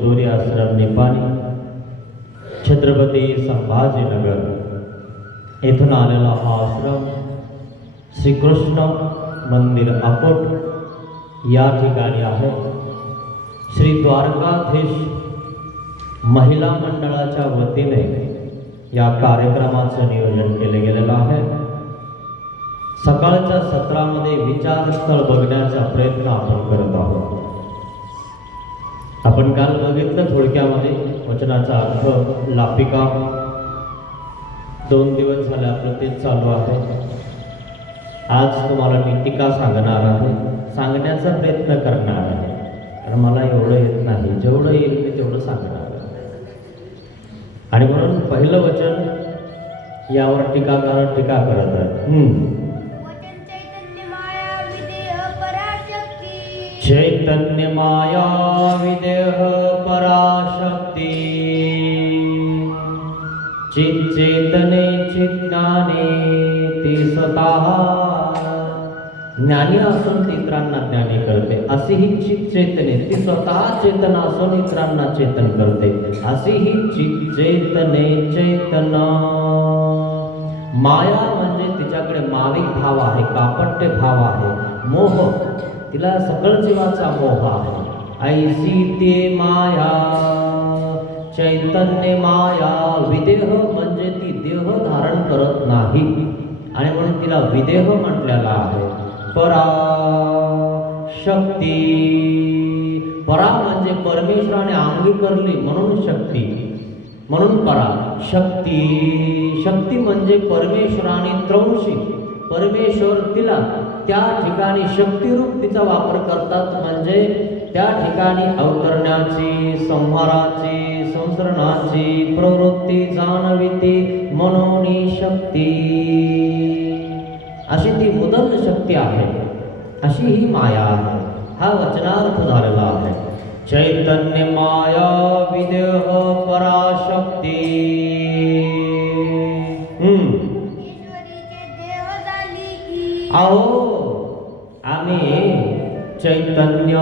शिदोरी आश्रम निपाणी छत्रपती संभाजीनगर येथून आलेला हा आश्रम श्रीकृष्ण मंदिर अकोट या ठिकाणी आहे। श्री द्वारकाधीश महिला मंडळाच्या वतीने या कार्यक्रमाचं नियोजन केले गेलेलं आहे। सकाळच्या सत्रामध्ये विचारस्थळ बघण्याचा प्रयत्न आपण करत आहोत। आपण काल बघितलं थोडक्यामध्ये वचनाचा अर्थ लापिका 2 दिवस झाले आपलं तेच चालू आहे। आज तुम्हाला मी टीका सांगणार आहे, सांगण्याचा प्रयत्न करणार आहे, कारण मला एवढं येत नाही, जेवढं येईल मी तेवढं सांगणार आहे। आणि म्हणून पहिलं वचन यावर टीकाकार टीका करत आहेत। चैतन्य माया विदेह पराशक्ती चित्चेतने चिज्ञाने ती स्वतः ज्ञानी असून इतरांना ज्ञानी करते, अशी ही चित्चेतने ती स्वतः चेतन असून इतरांना चेतन करते, अशी ही चित्चेतने चेतन। माया म्हणजे तिच्याकडे माविक भाव आहे, कापट्य भाव आहे, मोह, तिला सकळ जीवाचा मोह आहे। ऐसी ते माया चैतन्य माया विदेह म्हणजे ती देह धारण करत नाही आणि म्हणून तिला विदेह म्हटलेला आहे। परा शक्ती, परा म्हणजे परमेश्वराने अंगीकारली म्हणून शक्ती, म्हणून परा शक्ती। शक्ती म्हणजे परमेश्वराने त्रंशी, परमेश्वर तिला त्या ठिकाणी शक्तिरूप तिचा वापर करतात, म्हणजे त्या ठिकाणी अवतरण्याची, संहाराची, संसरणाची प्रवृत्ती जाणविती मनोनी शक्ती, अशी ती मुदल शक्ती आहे, अशी ही माया आहे। हा वचनार्थ झालेला आहे। चैतन्य माया विदेह पराशक्ती। अहो आम्ही चैतन्य,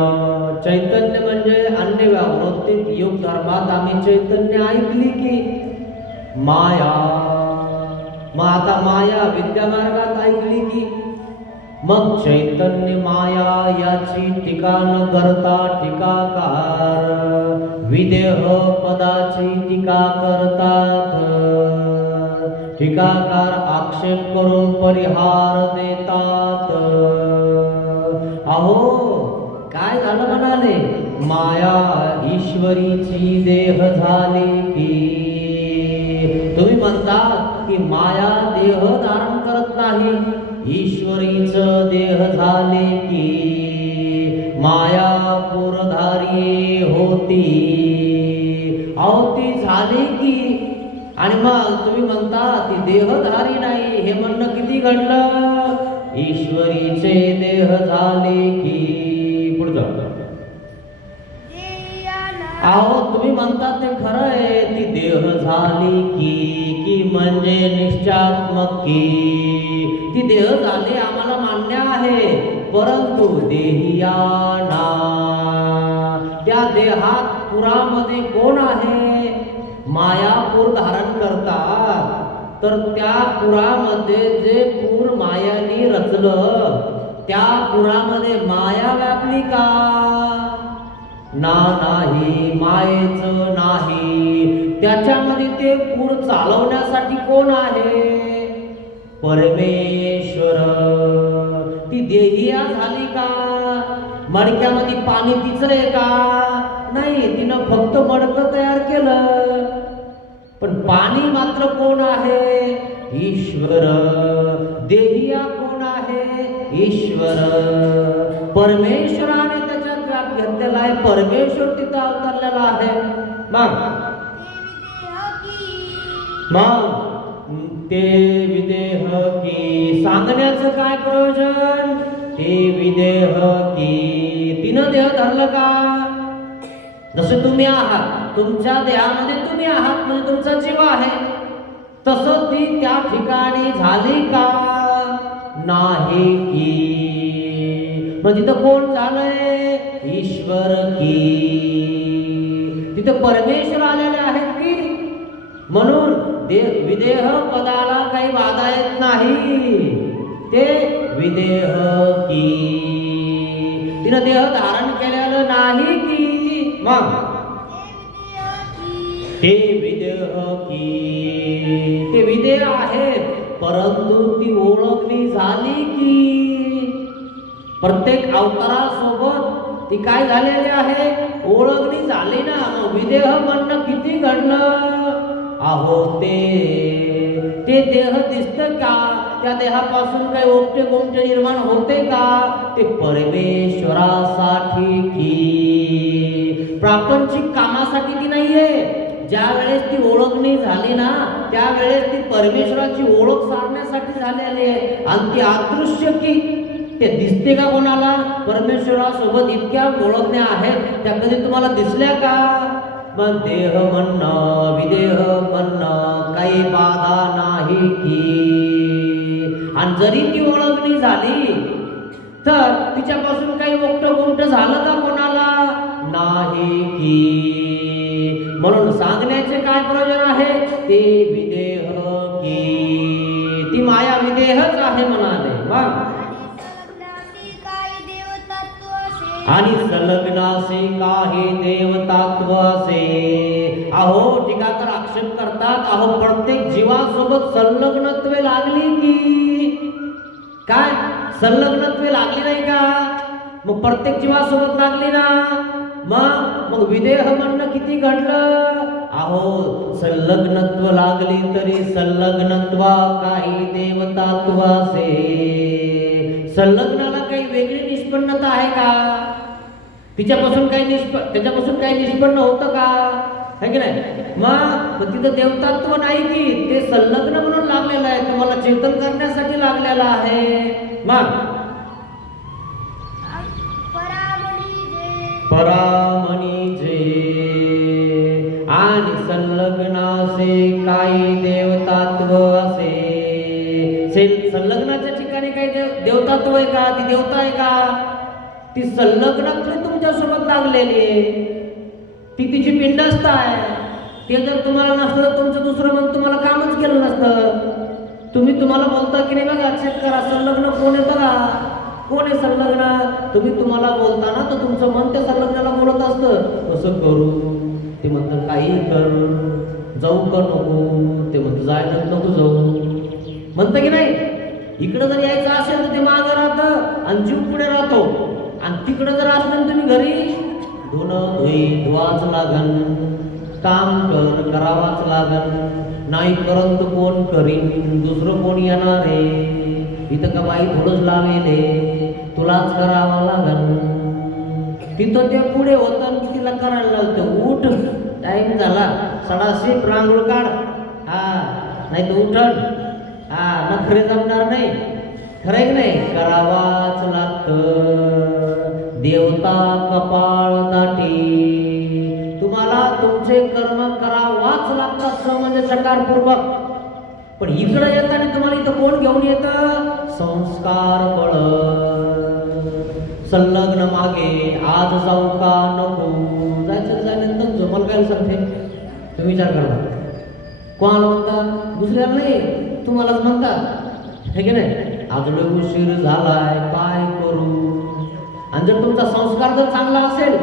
चैतन्य म्हणजे अन्य व्यावृत्तीत योग धर्मात आम्ही चैतन्य ऐकली की माया, मग आता माया विद्या मार्गात ऐकली की मग चैतन्य माया याची टीका न करता टीकाकार विदेह पदाची टीका करतात। टीकाकार आक्षेप करून परिहार देतात। अहो काय झालं म्हणाले, माया ईश्वरीची देह झाली की, तुम्ही म्हणता की माया देह धारण करत नाही, ईश्वरीचं देह झाले की माया पुरधारी होती। अहो ती झाली की, आणि मग तुम्ही म्हणता ती देहधारी नाही, हे म्हणणं किती घडलं, ईश्वरीचे देह झाले की। पुढचं अहो तुम्ही म्हणता ते खरं आहे, ती देह झाली की म्हणजे निश्चात्मक की, ती देह झाली आम्हाला मान्य आहे, परंतु देहियाना त्या देहात पुरामध्ये कोण आहे, मायापूर धारण करतात, तर त्या पुरामध्ये जे पूर मायानी रचलं त्या पुरामध्ये माया व्यापली का, नाही, मायेचं नाही, त्याच्यामध्ये ते पूर चालवण्यासाठी कोण आहे, परमेश्वर। ती देहिया झाली का, मडक्यामध्ये पाणी तिचं आहे का, नाही, तिनं फक्त मडकं तयार केलं, पण पाणी मात्र कोण आहे, ईश्वर। देहिया कोण आहे, ईश्वर। परमेश्वराने त्याच्यात व्याप घेतलेला आहे, परमेश्वर तिथं अवतरलेला आहे। मग ते विदेह की सांगण्याचं काय प्रयोजन, ते विदेह की तिनं देह धरलं का, जसं तुम्ही आहात, तुमच्या देहामध्ये तुम्ही आहात म्हणजे तुमचा जीव आहे, तसं ती त्या ठिकाणी झाली का, नाही की, मग तिथं कोण झालंय, ईश्वर की। तिथे परमेश्वर आलेले आहेत की. म्हणून विदेह पदाला काही बाधा येत नाही. ते विदेह की, तिनं देह धारण केलेलं नाही की. मग ते विदेह की, ते विदेह आहेत, परंतु ती ओळखली झाली की. प्रत्येक अवतारासोबत ती काय झालेली आहे, ओळखली झाली ना. मग विदेह म्हणणं किती घडलं. अहो ते देह दिसतं का, त्या देहापासून काही ओपटे गोमटे निर्माण होते का. ते परमेश्वरासाठी की, प्रापंचिक कामासाठी ती नाहीये. ज्या वेळेस ती ओळखणी झाली ना, त्यावेळेस ती परमेश्वराची ओळख साधण्यासाठी झालेली आहे. आणि ती अदृश्य की, ते दिसते का कोणाला. परमेश्वरासोबत इतक्या ओळखण्या आहेत, त्या कधी तुम्हाला दिसल्या का. मग देह म्हणणं विदेह म्हणणं काही बाधा नाही की. आणि जरी ती ओळखणी झाली तर तिच्यापासून काही ओपटं गोमटं झालं का कोणाला नाही की. म्हणून सांगण्याचे काय प्रयोजन आहे, ते विदेह की, ती माया विदेहच आहे म्हणाले. मग आणि संलग्नासे काही देवतात्व असे. अहो टीकाकार आक्षेप करतात, अहो प्रत्येक जीवासोबत संलग्नत्वे लागली की. काय संलग्नत्वे लागली नाही का. मग प्रत्येक जीवासोबत लागली ना. मग विदेह म्हणणं किती घडलं. अहो संलग्नत्व लागली तरी संलग्नत्वा काही देवतात्व असे. संलग्नाला काही वेगळी निष्पन्नता आहे का. त्याच्यापासून काही निष्पन्न होतं का, है की नाही. मग तिथं देवतात्व नाही की, ते संलग्न म्हणून लागलेलं आहे, तुम्हाला चेतन करण्यासाठी लागलेलं आहे. मग परामणी जे आणि संलग्नासे काही देवतात्व असे. संलग्नाच्या ठिकाणी काही देवतात्व आहे का, ती देवता आहे का. ती संलग्नात्वे तुमच्यासोबत लागलेली आहे, ती तिची पिंडस्थ आहे. ते जर तुम्हाला नसतं तर तुमचं दुसरं मन तुम्हाला कामच केलं नसतं. तुम्हाला बोलता की नाही बघा, चेक करा संलग्न कोण आहे बघा, कोण आहे संलग्न. तुम्हाला बोलताना तर तुमचं मन त्या संलग्नाला बोलत असतं, कसं करू. ते म्हणतं काही कर, जाऊ का नको. ते म्हणतं जायला नको जाऊ, म्हणतं की नाही. इकडं जर यायचं असेल तर ते मागं राहतं आणि जीव पुढे राहतो. आणि तिकडं जर असलं तुम्ही घरी धुवाच लागन, काम करावाच लागन. नाही करत कोण करीन, दुसरं कोण येणार आहे. इथं का बाई थोडंच लागेल, तुलाच करावं लागन. तिथं ते पुढे होतं, तिला करायला लागतं. उठ, टाईम झाला, सडाशी रांगोळ काढ. नाही तर उठण. नखरे जमणार नाही, खरं की नाही. करावाच लागतं. देवता कपाळ दाटी, तुम्हाला तुमचे कर्म करावाच लागतात म्हणजे सकारपूर्वक. पण इकडं येताना तुम्हाला इथं कोण घेऊन येतं, संस्कार बळ. संलग्न मागे आज जाऊ का नको. जायचं झाल्यानंतर झोपाल काय सांगते, तुम्ही विचार करा. कोणाला म्हणता, दुसऱ्याला नाही, तुम्हालाच म्हणता, हे की नाही. आज उशीर झालाय, काय करू. आणि जर तुमचा संस्कार जर चांगला असेल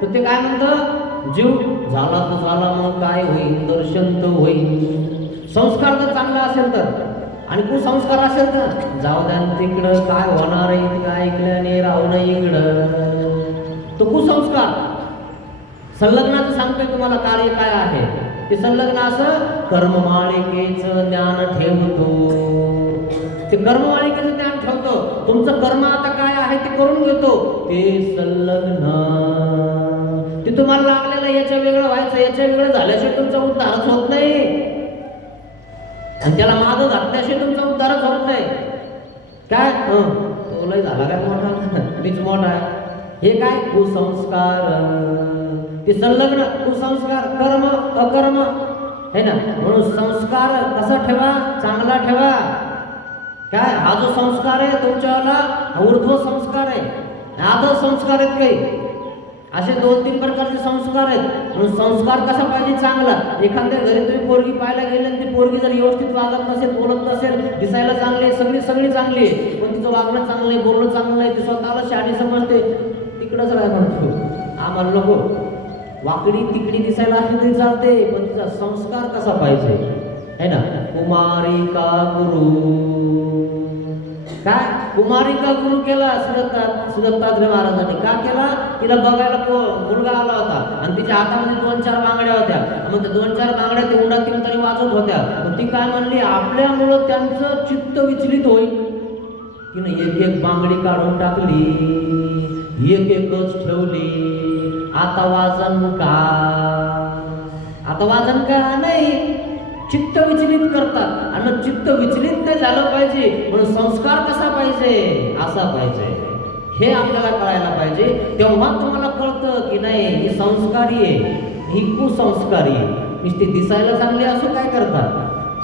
तर ते काय म्हणतं, जीव झाला तर झाला, मग काय होईल, दर्शन तर होईल. संस्कार जर चांगला असेल तर. आणि कुसंस्कार असेल तर जाऊ द्या तिकडं, काय होणार आहे ते ऐकल्याने राहू नये इकडं. तो कुसंस्कार. संलग्नाचं सांगतोय तुम्हाला कार्य काय आहे ते. संलग्न असं कर्ममालिकेचं ज्ञान ठेवतो. ते कर्ममालिकेचं ज्ञान ठेवतो. तुमचं कर्म आता काय आहे ते करून घेतो. ते संलग्न. ते तुम्हाला लागलेलं याच्या वेगळं व्हायचं, याच्या वेगळं झाल्याशिवाय तुमचा उद्धारच होत नाही. आणि त्याला मागं घातल्याशिवाय तुमचा उद्धारच होत नाही. काय लय झाला काय मोठा, मीच मोठा आहे. हे काय कुसंस्कार. ते संलग्न कुसंस्कार, कर्म अकर्म है ना. म्हणून संस्कार कसा ठेवा, चांगला ठेवा. काय हा जो संस्कार आहे तुमच्यावाला ऊर्ध्व संस्कार आहे, आदर संस्कार आहेत काही. असे 2-3 प्रकारचे संस्कार आहेत. म्हणून संस्कार कसा पाहिजे चांगला. एखाद्या घरी तुम्ही पोरगी पाहायला गेले आणि ती पोरगी जर व्यवस्थित वागत नसेल, बोलत नसेल, दिसायला चांगली आहे, सगळी चांगली आहे, पण तिचं वागणं चांगलं आहे, बोलणं चांगलं आहे, ती स्वतःला शहाणी समजते, तिकडंच राह म्हणतो. आम्हाला नको. वाकडी तिकडी दिसायला असली तरी चालते, पण तिचा संस्कार कसा पाहिजे है ना. कुमारी का गुरु, काय कुमारी का गुरु केला सुदत्तात्रय महाराजांनी. का केला? तिला बघायला मुलगा आला होता आणि तिच्या हातामध्ये 2-4 बांगड्या होत्या. मग त्या 2-4 बांगड्या ते उंडा तरी वाजवत होत्या. मग ती काय म्हणली, आपल्यामुळं त्यांचं चित्त विचलित होईल. तिने एक बांगडी काढून टाकली, एकच ठेवली. आता वाजन का नाही, चित्त विचलित करतात. आणि मग चित्त विचलित नाही झालं पाहिजे म्हणून संस्कार कसा पाहिजे, असा पाहिजे, हे आपल्याला कळायला पाहिजे. तेव्हा तुम्हाला कळतं की नाही ही संस्कारी आहे, ही कुसंस्कारी आहे. नुसती दिसायला चांगली असो काय करतात,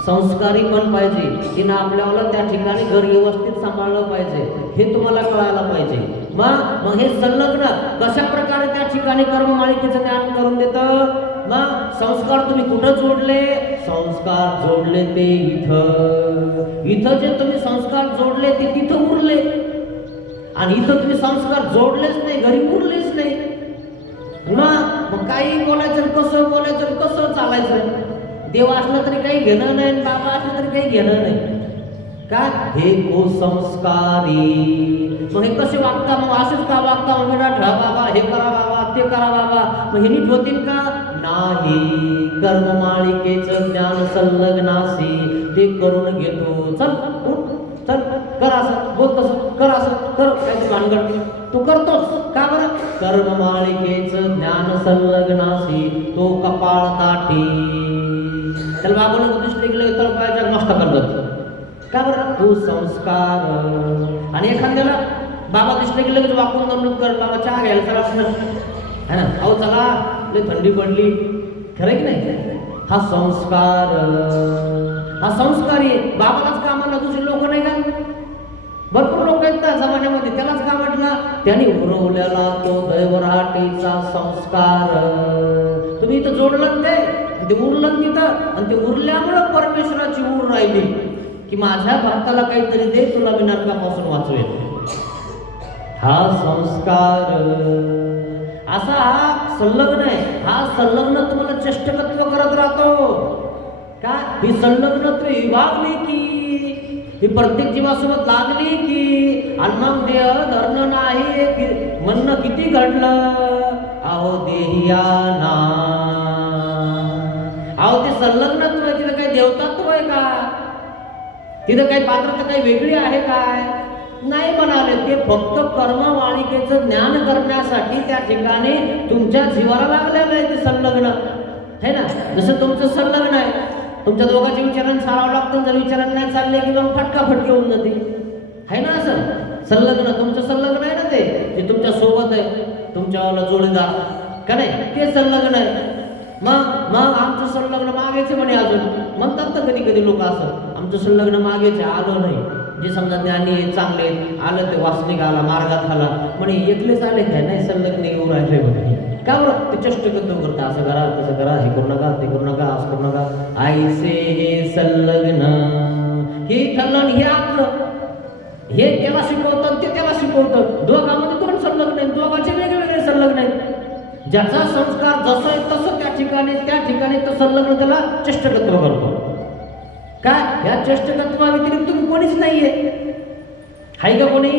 संस्कारी पण पाहिजे. तिनं आपल्याला त्या ठिकाणी घर व्यवस्थित सांभाळलं पाहिजे, हे तुम्हाला कळायला पाहिजे. मग हे संलग्न कशा प्रकारे त्या ठिकाणी कर्ममालिकेचं ज्ञान करून देतं. मग संस्कार तुम्ही कुठं जोडले, संस्कार जोडले ते इथं जे तुम्ही संस्कार जोडले ते तिथं उरले, आणि इथं तुम्ही संस्कार जोडलेच नाही, घरी उरलेच नाही. मग काही बोलायचं, कसं बोलायचं, कसं चालायचं. देव असला तरी काही घेणं नाही, बाबा असला तरी काही घेणं नाही. काय हे कुसंस्कारी. मग हे कसे वागता, मग असेच का वागता, मग बाबा हे करा बाबा, ते करा बाबा, मग हे नीट होतील का नाही. कर्ममालिकेचं ज्ञान संलग्नासी ते करून घेतो. चल चल कर असं, बोल तसं, कर असं, कर काय भानगड तू करतोस का बरं. कर्ममालिकेचं ज्ञान संलग्नासी तो कपाळ ताठी. त्याला बाबूला दुसरी गेले तर पाहिजे नष्ट करतात का बरं, कुसंस्कार. आणि एखाद्याला बाबा दिसले की लगेच वाकून दंडून कर, बाबा चहा घ्यायला चला असं है ना. अहो चला लय थंडी पडली, खरं की नाही. हा संस्कार, हा संस्कारी आहे. बाबालाच का म्हणला, दुसरे लोक नाही का, भरपूर लोक आहेत ना जमान्यामध्ये. त्यालाच का म्हटला, त्याने उरवलेला तो दैवराटीचा संस्कार. तुम्ही इथं जोडलं ते उरलं तिथं, आणि ते उरल्यामुळं परमेश्वराची ऊर राहिली की माझ्या भक्ताला काहीतरी दे, तुला मी नरकापासून वाचवेल. हा संस्कार असा हा संलग्न आहे. हा संलग्न तुम्हाला चेष्टकत्व करत राहतो. का ही संलग्नत्व विभागली की ही प्रत्येक जीवासोबत लागली की, आणि मग देह धरणं नाही म्हणणं किती घडलं. अहो देहियाना, अहो ते संलग्नत्व आहे, तिथं काही देवतात्व आहे का, तिथं काही पात्रता काही वेगळी आहे काय, नाही म्हणाले. ते फक्त कर्ममालिकेचं ज्ञान करण्यासाठी त्या ठिकाणी तुमच्या जीवाला लागलेलं आहे ते संलग्न है ना. जसं तुमचं संलग्न आहे, तुमच्या दोघांच्या विचारांनी चालावं लागतं. जर विचारांनी नाही चालले की मग फटकाफटकी होऊन जाते है ना. असं संलग्न तुमचं संलग्न आहे ना, ते तुमच्या सोबत आहे, तुमच्यावाला जोडीदार का नाही, ते संलग्न आहे. मग आमचं संलग्न मागायचं म्हणे, अजून म्हणतात ना कधी कधी लोक असं, आमचं संलग्न मागायचं आलं नाही. जे समजा ज्ञानी आहे, चांगले आलं, ते वासनिक आला, मार्गात आला म्हणे, एकलेच आले काय नाही, संलग्न येऊन राहिले बघ. का बरं ते चेष्टकत्व करता, असं करा तसं करा, हे करू नका ते करू नका, असं करू नका. आईसे हे संलग्न, हे ठरलं, हे आतलं, हे त्याला शिकवतं, ते त्याला शिकवतं. दोघांमध्ये दोन संलग्न आहेत, दोघांचे वेगवेगळे संलग्न आहेत. ज्याचा संस्कार जसं आहे तसं त्या ठिकाणी तो संलग्न त्याला चेष्टकत्व करतो. काय या चेष्टकत्वा व्यतिरिक्त तुम्ही कोणीच नाहीये, हाय का कोणी.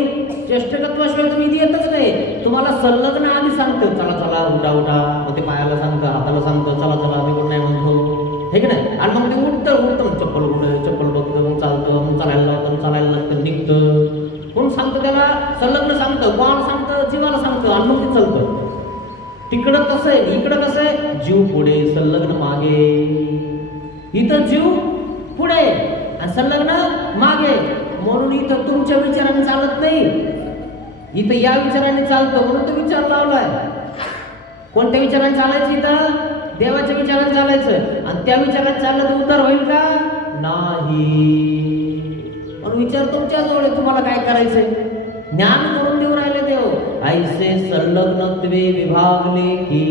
चेष्टकत्वाशिवाय तुम्ही इथे येतच नाही. तुम्हाला संलग्न आधी सांगतं, चला चला उठा उठा, मग ते पायाला सांगतं, हाताला सांगतं, चला चला मी कोण नाही म्हणतो, हे की नाही. आणि मग ते उठतं चप्पल बघतं, मग चालतं, मग चालायला लागतं, निघतं. कोण सांगतं त्याला, संलग्न सांगतं. कोण सांगतं, जीवाला सांगतं, आणि मग ते चालतं. तिकडं कसं आहे, इकडं कसं आहे, जीव पुढे संलग्न मागे. इथं जीव पुढे आणि संलग्न मागे. म्हणून इथं तुमच्या विचाराने चालत नाही, इथं या विचाराने चालतं. म्हणून तो विचार लावलाय. कोणत्या विचाराने चालायचं, इथं देवाच्या विचाराने चालायचं. आणि त्या विचाराने चाललं तर उद्धार होईल का नाही. म्हणून विचार तुमच्या जवळ आहे, तुम्हाला काय करायचंय. ज्ञान करून देऊ राहिले देव. ऐसे संलग्नत्वे विभागले की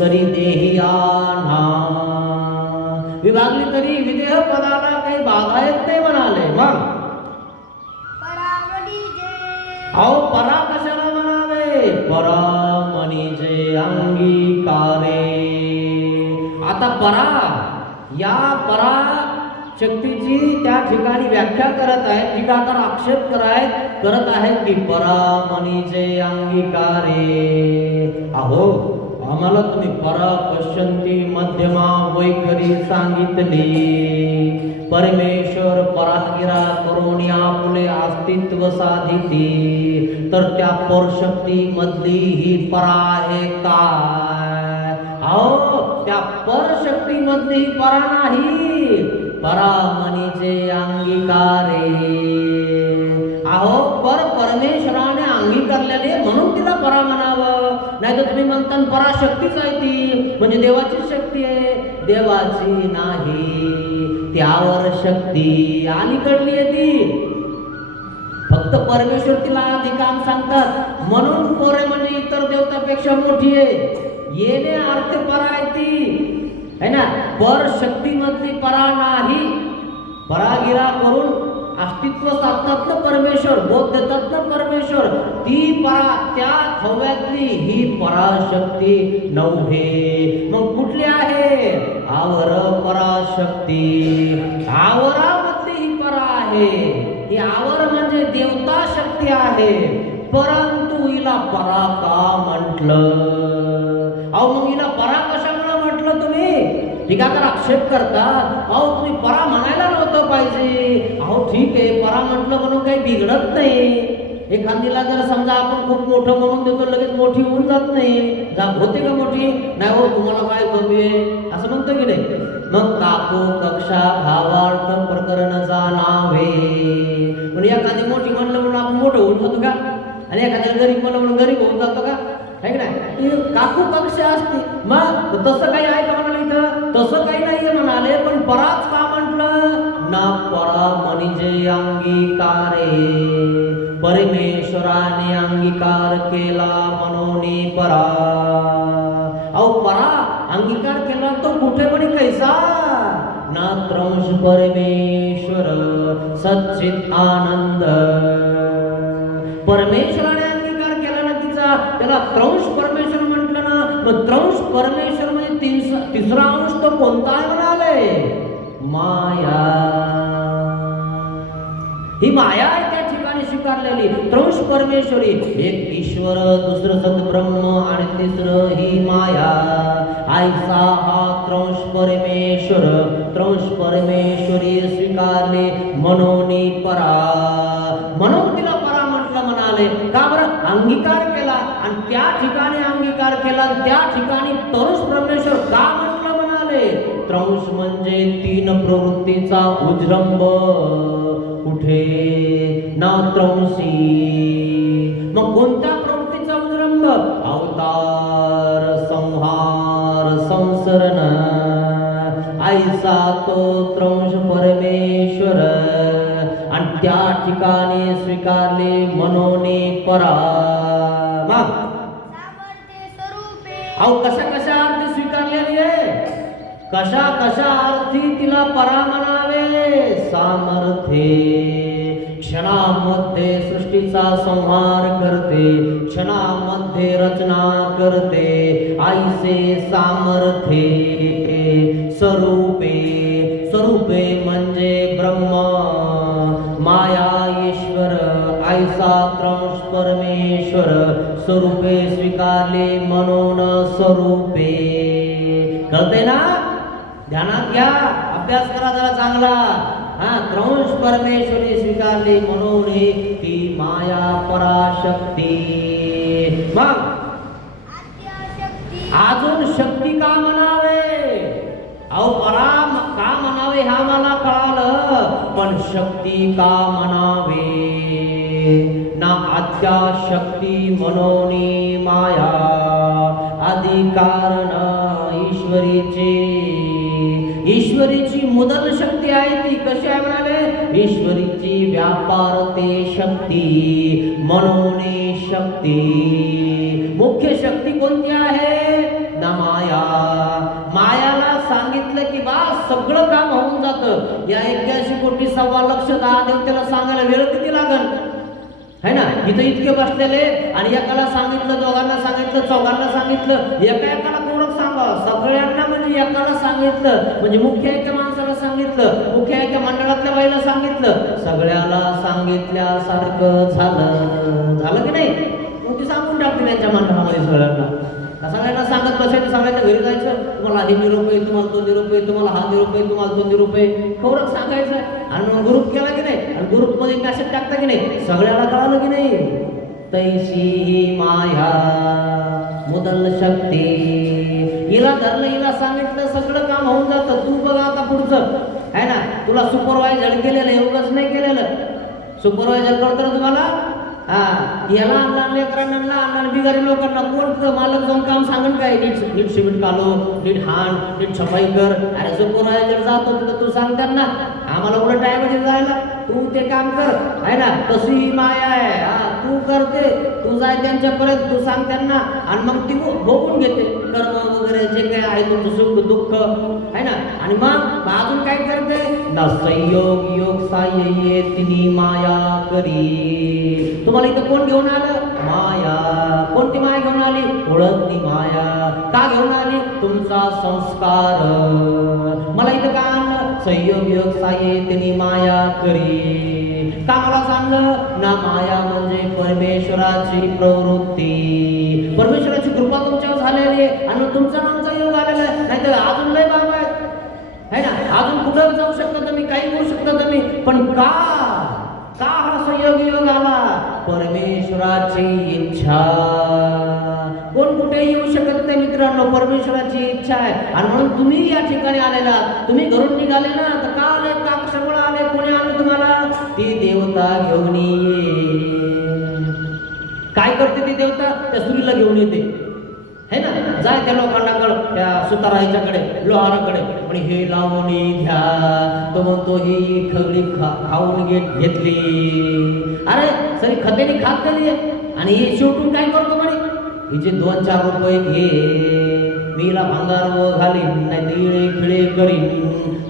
तरी देही आना. विभागली तरी विदेह पदाला काही बाधा येत नाही म्हणाले. मग अहो परा कशाला म्हणावे? परा म्हणजे अंगीकारे. आता परा या परा शक्तीची त्या ठिकाणी व्याख्या करत आहेत. टीकाकार आक्षेप करत आहेत की परा म्हणजे अंगीकारे. अहो आम्हाला तुम्ही परा पश्यंती मध्यमा वैखरी सांगितली. परमेश्वर परागिरा करून आपुले अस्तित्व साधिती. तर त्या परशक्ती मधली ही परा आहे काय? अहो त्या परशक्ती मधली परा नाही. परा म्हणजे अंगीकारे. अहो परमेश्वराने अंगीकारलेले म्हणून तिला परा म्हणावं. नाही तर तुम्ही म्हणता पराशक्तीच आहे ती, म्हणजे देवाची शक्ती आहे. देवाची नाही, त्यावर शक्ती अलीकडली आहे ती. फक्त परमेश्वर तिला आधी काम सांगतात म्हणून पोरे म्हणजे इतर देवतापेक्षा मोठी आहे. येणे अर्थ परा आहे ती है ना. पर शक्ती मधली परा नाही. परागिरा करून अस्तित्व साधतात ना परमेश्वर, बोध देतात ना परमेश्वर. ती परा त्या थव्यातली ही पराशक्ती नव्हे. मग कुठली आहे? आवर पराशक्ती. आवरामधली ही परा आहे. ही आवर म्हणजे देवता शक्ती आहे. परंतु हिला परा का म्हटलं? अहो मग हिला परा कशामुळे म्हटलं तुम्ही? टीकाकार आक्षेप करतात अहो तुम्ही परा म्हणायला नव्हतं पाहिजे. अहो ठीक आहे परा म्हटलं म्हणून काही बिघडत नाही. एखादीला जर समजा आपण खूप मोठं म्हणून देतो लगेच मोठी होऊन जात नाही. होते का मोठी? नाही हो तुम्हाला काय कमी आहे असं म्हणतो की नाही. मग काकू कक्षा भावार्थ प्रकरण जाणावे. पण एखादी मोठी म्हणलं म्हणून आपण मोठं होऊन जातो का? आणि एखाद्याला गरीब म्हणलं म्हणून गरीब होऊन जातो का? आहे की नाही. काकू कक्षा असते. मग तसं काही आहे का म्हणाले इथं? तसं काही नाहीये म्हणाले. पण पराच का म्हटलं ना? परा म्हणजे अंगीकारे. परमेश्वराने अंगीकार केला म्हणून परा. अहो परा अंगीकार केला तो कुठे पण कैसा ना? त्रंश परमेश्वर सच्चित आनंद. परमेश्वराने अंगीकार केला ना तिचा, त्याला त्रंश परमेश्वर म्हटलं ना. मग त्रंश परमेश्वर म्हणजे तिसरा अंश तो कोणता आहे म्हणाले? माया. ही माया आहे त्या ठिकाणी स्वीकारलेली त्रंश परमेश्वरी. एक ईश्वर, दुसरं सद्ब्रह्म आणि तिसरं ही माया. ऐसा हा त्रंश परमेश्वर. त्रंश परमेश्वरी स्वीकारले म्हणून परा. म्हणून तिला परा म्हटलं म्हणाले. का बरं? अंगीकार केला आणि त्या ठिकाणी अंगीकार केला, त्या ठिकाणी त्रंश परमेश्वर का म्हटलं म्हणाले? त्रंश म्हणजे तीन प्रवृत्तीचा उजरंब. कुठे ना त्रंशी. मग कोणत्या प्रवृत्तीचा उजरंब? अवतार, संहार, संसरण. ऐसा तो त्रंश परमेश्वर आणि त्या ठिकाणी स्वीकारले म्हणून परा. मग अहो कशा कशा अर्थी स्वीकारलेली आहे? कशा कशा अर्थी तिला परा म्हणावे? सामर्थ्ये. क्षणामध्ये सृष्टीचा संहार करते, क्षणामध्ये रचना करते. ऐसे सामर्थ्ये. स्वरूपे. स्वरूपे म्हणजे ब्रह्म, माया, ईश्वर. ऐसा त्रंश परमेश्वर स्वरूपे स्वीकारले म्हणून स्वरूपे. कळते ना? ध्यानात घ्या, अभ्यास करा जरा चांगला. हा त्रंश परमेश्वरी स्वीकारली म्हणून ती माया पराशक्ती. मग अजून शक्ती का म्हणावे? अहो परा का म्हणावे हा मला कळालं, पण शक्ती का म्हणावे ना? आद्याशक्ती म्हणून माया. अधिकारण ईश्वरीचे. ईश्वरीची मुदल शक्ती आहे ती. कशी आहे म्हणाले? ईश्वरीची व्यापार ते शक्ती मनोने शक्ती. मुख्य शक्ती कोणती आहे? ना माया. मायाला सांगितलं की बस सगळं काम होऊन जातं. या 81 कोटी 1.25 लाख देवतेला सांगायला वेळ किती लागल है ना? इथं इतके बसलेले आणि एकाला सांगितलं, दोघांना सांगितलं, चौघांना सांगितलं, एकाला कोरक सांगा, सगळ्यांना म्हणजे एकाला सांगितलं, म्हणजे मुख्य एका माणसाला सांगितलं, मुख्य एका मंडळातल्या बाईला सांगितलं, सगळ्याला सांगितल्यासारखं झालं की नाही? मग ती सांगून टाकते त्यांच्या मंडळामध्ये सगळ्यांना. सगळ्यांना सांगत बसायचं, सगळ्यांच्या घरी जायचं, तुम्हाला हे निरोप आहे, तुम्हाला तो निरोप आहे, तुम्हाला हा निरोप आहे, तुम्हाला तो निरोप आहे, खबरच सांगायचं. आणि मग ग्रुप केला की नाही, आणि ग्रुप मध्ये मेसेज टाकता की नाही, सगळ्याला कळालं की नाही? तैसी ही माया मुदल शक्ती. हिला धरलं, हिला सांगितलं, सगळं काम होऊन जातं. तू बघ आता पुढचं है ना. तुला सुपरवायझर केलेलं एवढंच नाही केलेलं. सुपरवायझर करतो ना तुम्हाला, याला लहान लेकरांना, लहान बिगारी लोकांना कोण मालक जाऊन काम सांगन काय? नीट सिमेंट कालो, नीट हाण, नीट सफाई कर. अरे सुपरवायझर जातो तिथं तू सांग त्यांना, आम्हाला कुठं टाइम आहे जायला, तू ते काम कर आहे ना. तशी ही माया आहे. तू करते, तू जाय त्यांच्यापर्यंत, तू सांग त्यांना, आणि मग ती भोगून घेते कर्म वगैरे जे काही आहे तुमचं सुख दुःख आहे ना. आणि मग अजून काय करते ना, संयोग योग साह्य तिनी माया करी. तुम्हाला इथं कोण घेऊन आलं? माया. कोणती माया घेऊन आली? ओळखती माया. का घेऊन आली? तुमचा संस्कार. मला इथं का आणलं? संयोग योग साह्य तिनी माया करी. का मला सांगलं ना? माया म्हणजे परमेश्वराची प्रवृत्ती, परमेश्वराची कृपा तुमच्यावर झालेली आहे आणि तुमचा नामचा योग आलेला आहे. नाही तर अजून लय बाबा आहे ना, अजून कुठं जाऊ शकता तुम्ही, काही होऊ शकता तुम्ही, पण का हा संयोग योग आला? परमेश्वराची इच्छा. कोण कुठे येऊ शकत नाही मित्रांनो, परमेश्वराची इच्छा आहे. आणि म्हणून तुम्ही या ठिकाणी आलेला, तुम्ही घरून निघाले ना, तर का आले? का कशामुळे आले? कोणी आले तुम्हाला? ती देवता घेऊन ये. काय करते ती देवता? त्या सुरीला घेऊन येते है ना. जाय त्या लोकांना त्या सुताराच्याकडे, लोहाराकडे, पण हे लावणी घ्या. तो म्हणतो ही खगडी खाऊन घेतली. अरे सरी खतेने खात दिली आणि हे शेवटून काय करतो म्हणे, हिचे 2-4 रुपये घे, मीला भांगार व घालीन, नाही तिळे खिळे करीन.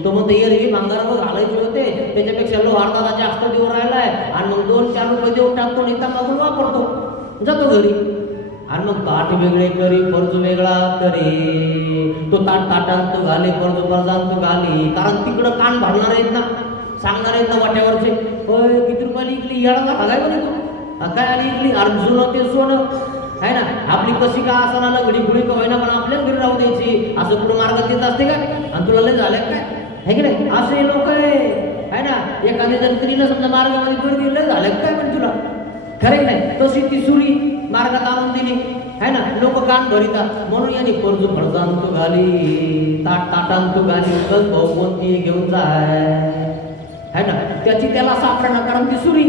तो म्हणतो एरवी भांगार व घालायचे होते, त्याच्यापेक्षा लोहार दादा जास्त देऊ राहिलाय, आणि मग 2-4 रुपये देऊन टाकतो, नेता मागून वापरतो, जातो घरी. आणि मग ताट वेगळे करी, पर्ज वेगळा करी. तो ताटांत तो घाले, पर्जांत घाली. कारण तिकडं कान भरणार आहेत ना, सांगणार आहेत ना वाट्यावरचे, होय किती रुपयाला इकली, येडा घालाय बरे तो काय आली इकली, अर्जुन ते सोनं है ना. आपली कशी का असं ना घडी फुडी का होईना, पण आपल्याच घरी राहू द्यायची. असं कुठं मार्ग देत असते का? आणि तुला लय झालं काय है की नाही? असे लोक आहे ना. एखाद्या जण स्त्रीला समजा मार्गामध्ये गर्दी लय झालं काय पण तुला खरं नाही. तशी ती सुरी मार्गात आणून दिली है ना. लोक कान भरितात, म्हणून यांनी कर्ज फळजांतो घाली, ताटांतो घाली, कस भाऊ कोणती घेऊन जाय है ना. त्याला सापडणार, कारण ती सुरी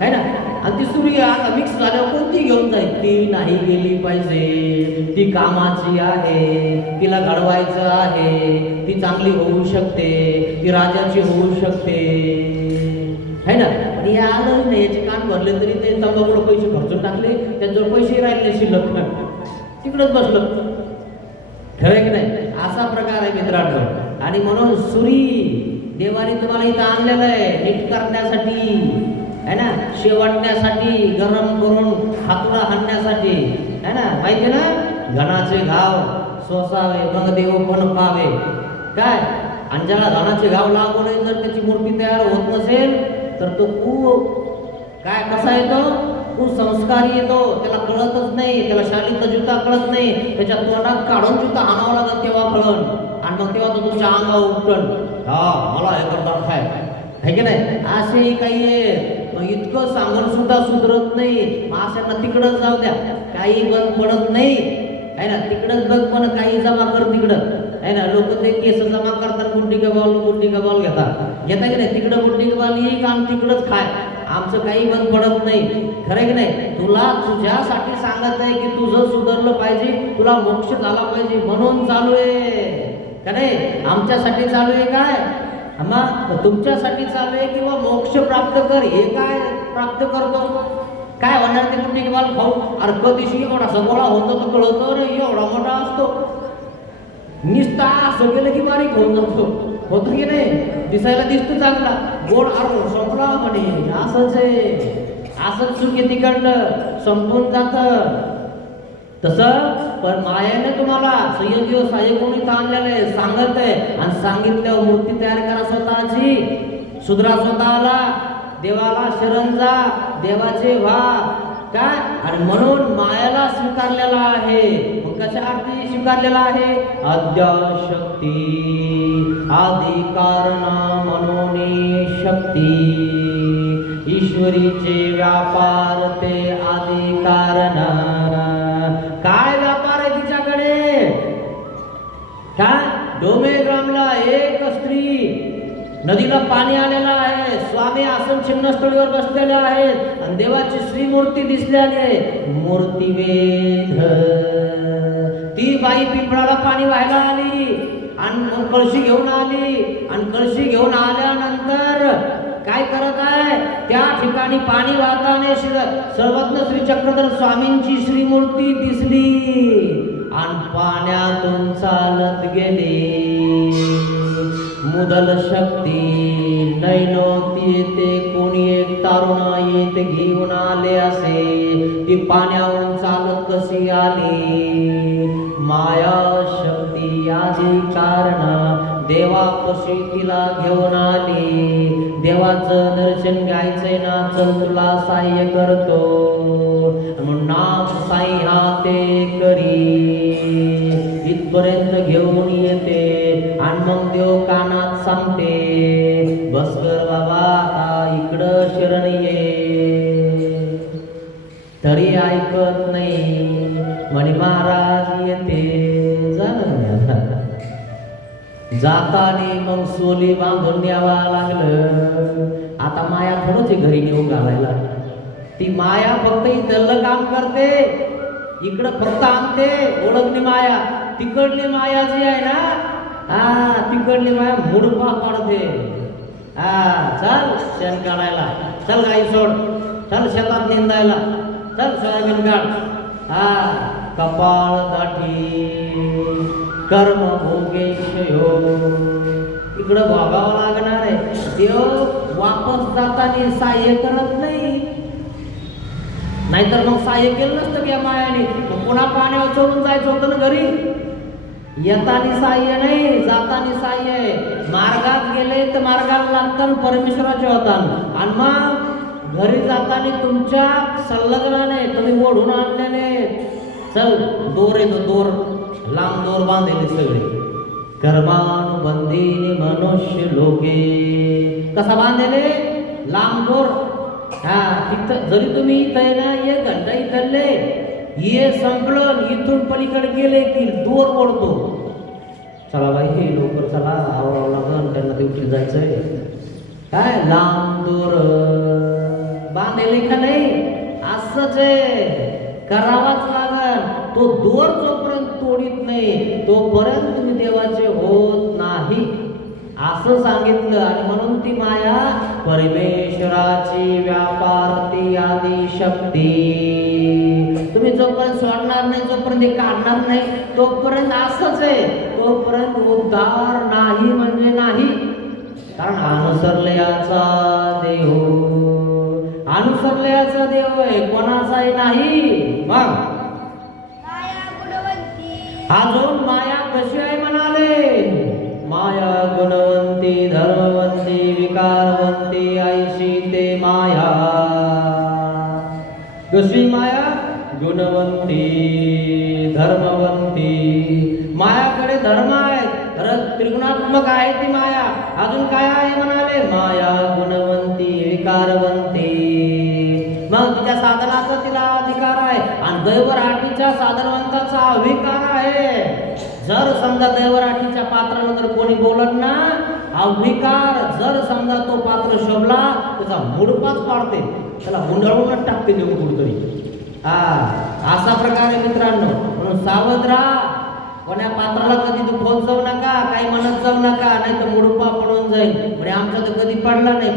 है ना. आणि ती सुरी आता मिक्स झाल्यावर कोणती घेऊन जाईल? ती नाही गेली पाहिजे. ती कामाची आहे, तिला घडवायचं आहे, ती चांगली होऊ शकते, ती राजाची होऊ शकते है ना. पण हे आलं नाही, याचे कान भरले तरी ते तंबाखूला पैसे खर्चून टाकले, त्यांच्यावर पैसे राहिले शिल्लक, तिकडच बसलं. खरं की नाही? असा प्रकार आहे मित्रांनो. आणि म्हणून सुरी देवाने तुम्हाला इथं आणलेलं आहे नीट करण्यासाठी है ना, शेवटण्यासाठी, गरम करून हातुडा हाणण्यासाठी है ना. माहिती ना, घनाचे घाव सोसावे मग देव पण पावे. काय? आणि ज्याला घनाचे घाव लागू नये, जर त्याची मूर्ती तयार होत नसेल तर तो काय कसा येतो? कुसंस्कारी येतो. त्याला कळतच नाही, त्याला शालीचा जुता कळत नाही, त्याच्या तोंडात काढून जुता आणावा लागत तेव्हा कळण, आणि मग तेव्हा तो तुमच्या अंगावर उपटण, मला हे करतात काय है की नाही. असेही काही आहे. मग इतकं सांगून सुद्धा सुधरत नाही. माशांना तिकडच जाऊ द्या, काही बंद पडत नाही है ना. तिकडच बघ, पण काही जमा कर तिकडं है ना. लोक ते केस जमा करतात, गुड्डी कबाल घेतात की नाही. तिकडं गुड्डी कबाल ही काम तिकडंच खाय. आमचं काही बंद पडत नाही. खरं की नाही? तुला तुझ्यासाठी सांगत आहे की तुझं सुधारलं पाहिजे, तुला मोक्ष झाला पाहिजे, म्हणून चालू आहे का नाही? आमच्यासाठी चालू आहे काय? मग तुमच्यासाठी चाललंय किंवा मोक्ष प्राप्त कर, हे काय प्राप्त करतो? काय होणार ते कुठे किंवा खाऊ अर्क दिवशी एवढा सगोळा होतो तर कळतो रे, एवढा मोठा असतो. निस्ता असं केलं की बारीक होऊन जातो, होतो की नाही? दिसायला दिसतो चांगला, गोड आरो संपला म्हणे. असंच आहे, असंच सुख आहे तिकडलं, संपून जातं. तसं पण मायाने तुम्हाला संयोगी साहेब कोणी आणलेलं आहे, सांगत आहे. आणि सांगितल्यावर मूर्ती तयार करा स्वतःची, सुधरा स्वतःला, देवाला शरण जा, देवाचे व्हा. काय? आणि म्हणून मायाला स्वीकारलेला आहे. मग कशा अर्थी स्वीकारलेला आहे? अद्याशक्ती आदि कारणा म्हणून शक्ती, ईश्वरीचे व्यापार ते आदि कारण. काय व्यापार आहे तिच्याकडे? काय? डोमेग्रामला एक स्त्री, नदीला पाणी आलेलं आहे, स्वामी आसन चिन्हस्थळीवर बसलेले आहेत आणि देवाची श्रीमूर्ती दिसलेली आहे. मूर्तिवेद. ती बाई पिंपळाला पाणी व्हायला आली आणि कळशी घेऊन आली, आणि कळशी घेऊन आल्यानंतर काय करत आहे? त्या ठिकाणी पाणी वाहताना सर्वज्ञ श्री चक्रधर स्वामींची श्रीमूर्ती दिसली आणि पाण्यातून चालत गेली. मुदल शक्ती नैनोती येते, कोणी एक तारुण येत घेऊन आले असे. ती पाण्यावरून चालत कशी आली? माया शक्ती आदि कारण देवापाशी तिला घेऊन आली. देवाचं दर्शन घ्यायचंय ना, चल तुला सहाय्य करतो. नाम साई हा ते करी, इथपर्यंत घेऊन येते. आणि मग देव कानात सांगते, बस कर बाबा, आता इकडं शरण ये. तरी ऐकत नाही. म्हणे महाराज येते. जाताने मग सोली बांधून न्यावा लागलं. आता माया थोडंच घरी नेऊन घालायला. ती माया फक्त इथलं काम करते, इकडं फक्त आणते. ओळखली माया. तिकडली माया जी आहे ना, तिकडली माया मुडपा पाडते. चल शेण काढायला, चल गाई सोड, चल शेतात निंदायला, चल सोयाबीन काढ. कपाळ दाठी कर्म भोगेशयो, इकडं भोगावं लागणार आहे. देव वापस जाताना सहाय्य करत नाही. नाहीतर मग सहाय्य केलं नसतं या मायाने, मग पुन्हा पाण्यावर चढून जायचं होतं ना घरी. येताना सहाय्य नाही, जाताना सहाय्य आहे. मार्गात गेले तर मार्गाला लागतात परमेश्वराच्या होतात. आणि मग घरी जाताना तुमच्या संलग्नाने तुम्ही ओढून आणलेले. चल दोर येतो, दोर लांब दोर बांधलेले सगळे. कर्मानुबंधीने मनुष्य लोके, कसा बांधलेले? लांब दोर. तिथं जरी तुम्ही इथं ना 1 घंटा इथले, हे संपलं, इथून पलीकडे गेले की दोर ओढतो. चला बाई हे लवकर चला, आवरावं लागलं, त्यांना ड्युटीला जायचंय. काय लांब दोर बांधलेले का नाही? असंच आहे, करावाच लागल. तो दोर जोपर्यंत तोडीत नाही तोपर्यंत तुम्ही देवाचे होत नाही, असं सांगितलं. आणि म्हणून ती माया परमेश्वराची व्यापारती आदि शक्ती. तुम्ही जोपर्यंत सोडणार नाही, जोपर्यंत काढणार नाही, तोपर्यंत असंच आहे. तोपर्यंत उद्धार नाही म्हणजे नाही. कारण अनुसरल्याचा देव, अनुसरल्याचा देव आहे, कोणाचाही नाही. मग अजून माया कशी आहे म्हणाले? माया गुणवंती धर्मवंती विकारवंती ऐशी ते माया. कशी माया? गुणवंती धर्मवंती. मायाकडे धर्म आहे, त्रिगुणात्मक आहे ती माया. अजून काय आहे म्हणाले? माया गुणवंती विकारवंती. मग तिच्या साधनाचा तिला अधिकार आहे आणि दैवराठीच्या साधनवंताचा अविकार आहे. जर समजा दैवराठीच्या पात्राला जर कोणी बोलत ना, अविकार, जर समजा तो पात्र शोभला त्याचा मुडपाच पाडते, त्याला गुंडाळूनच टाकते देऊ कुठतरी. असा प्रकारे मित्रांनो, म्हणून सावध राहा. कोण्या पात्राला कधी दुखवत जाऊ नका, काही म्हणत जाऊ नका, नाही तर मुडपा पडून जाईल. म्हणजे आमचा तर कधी पडला नाही,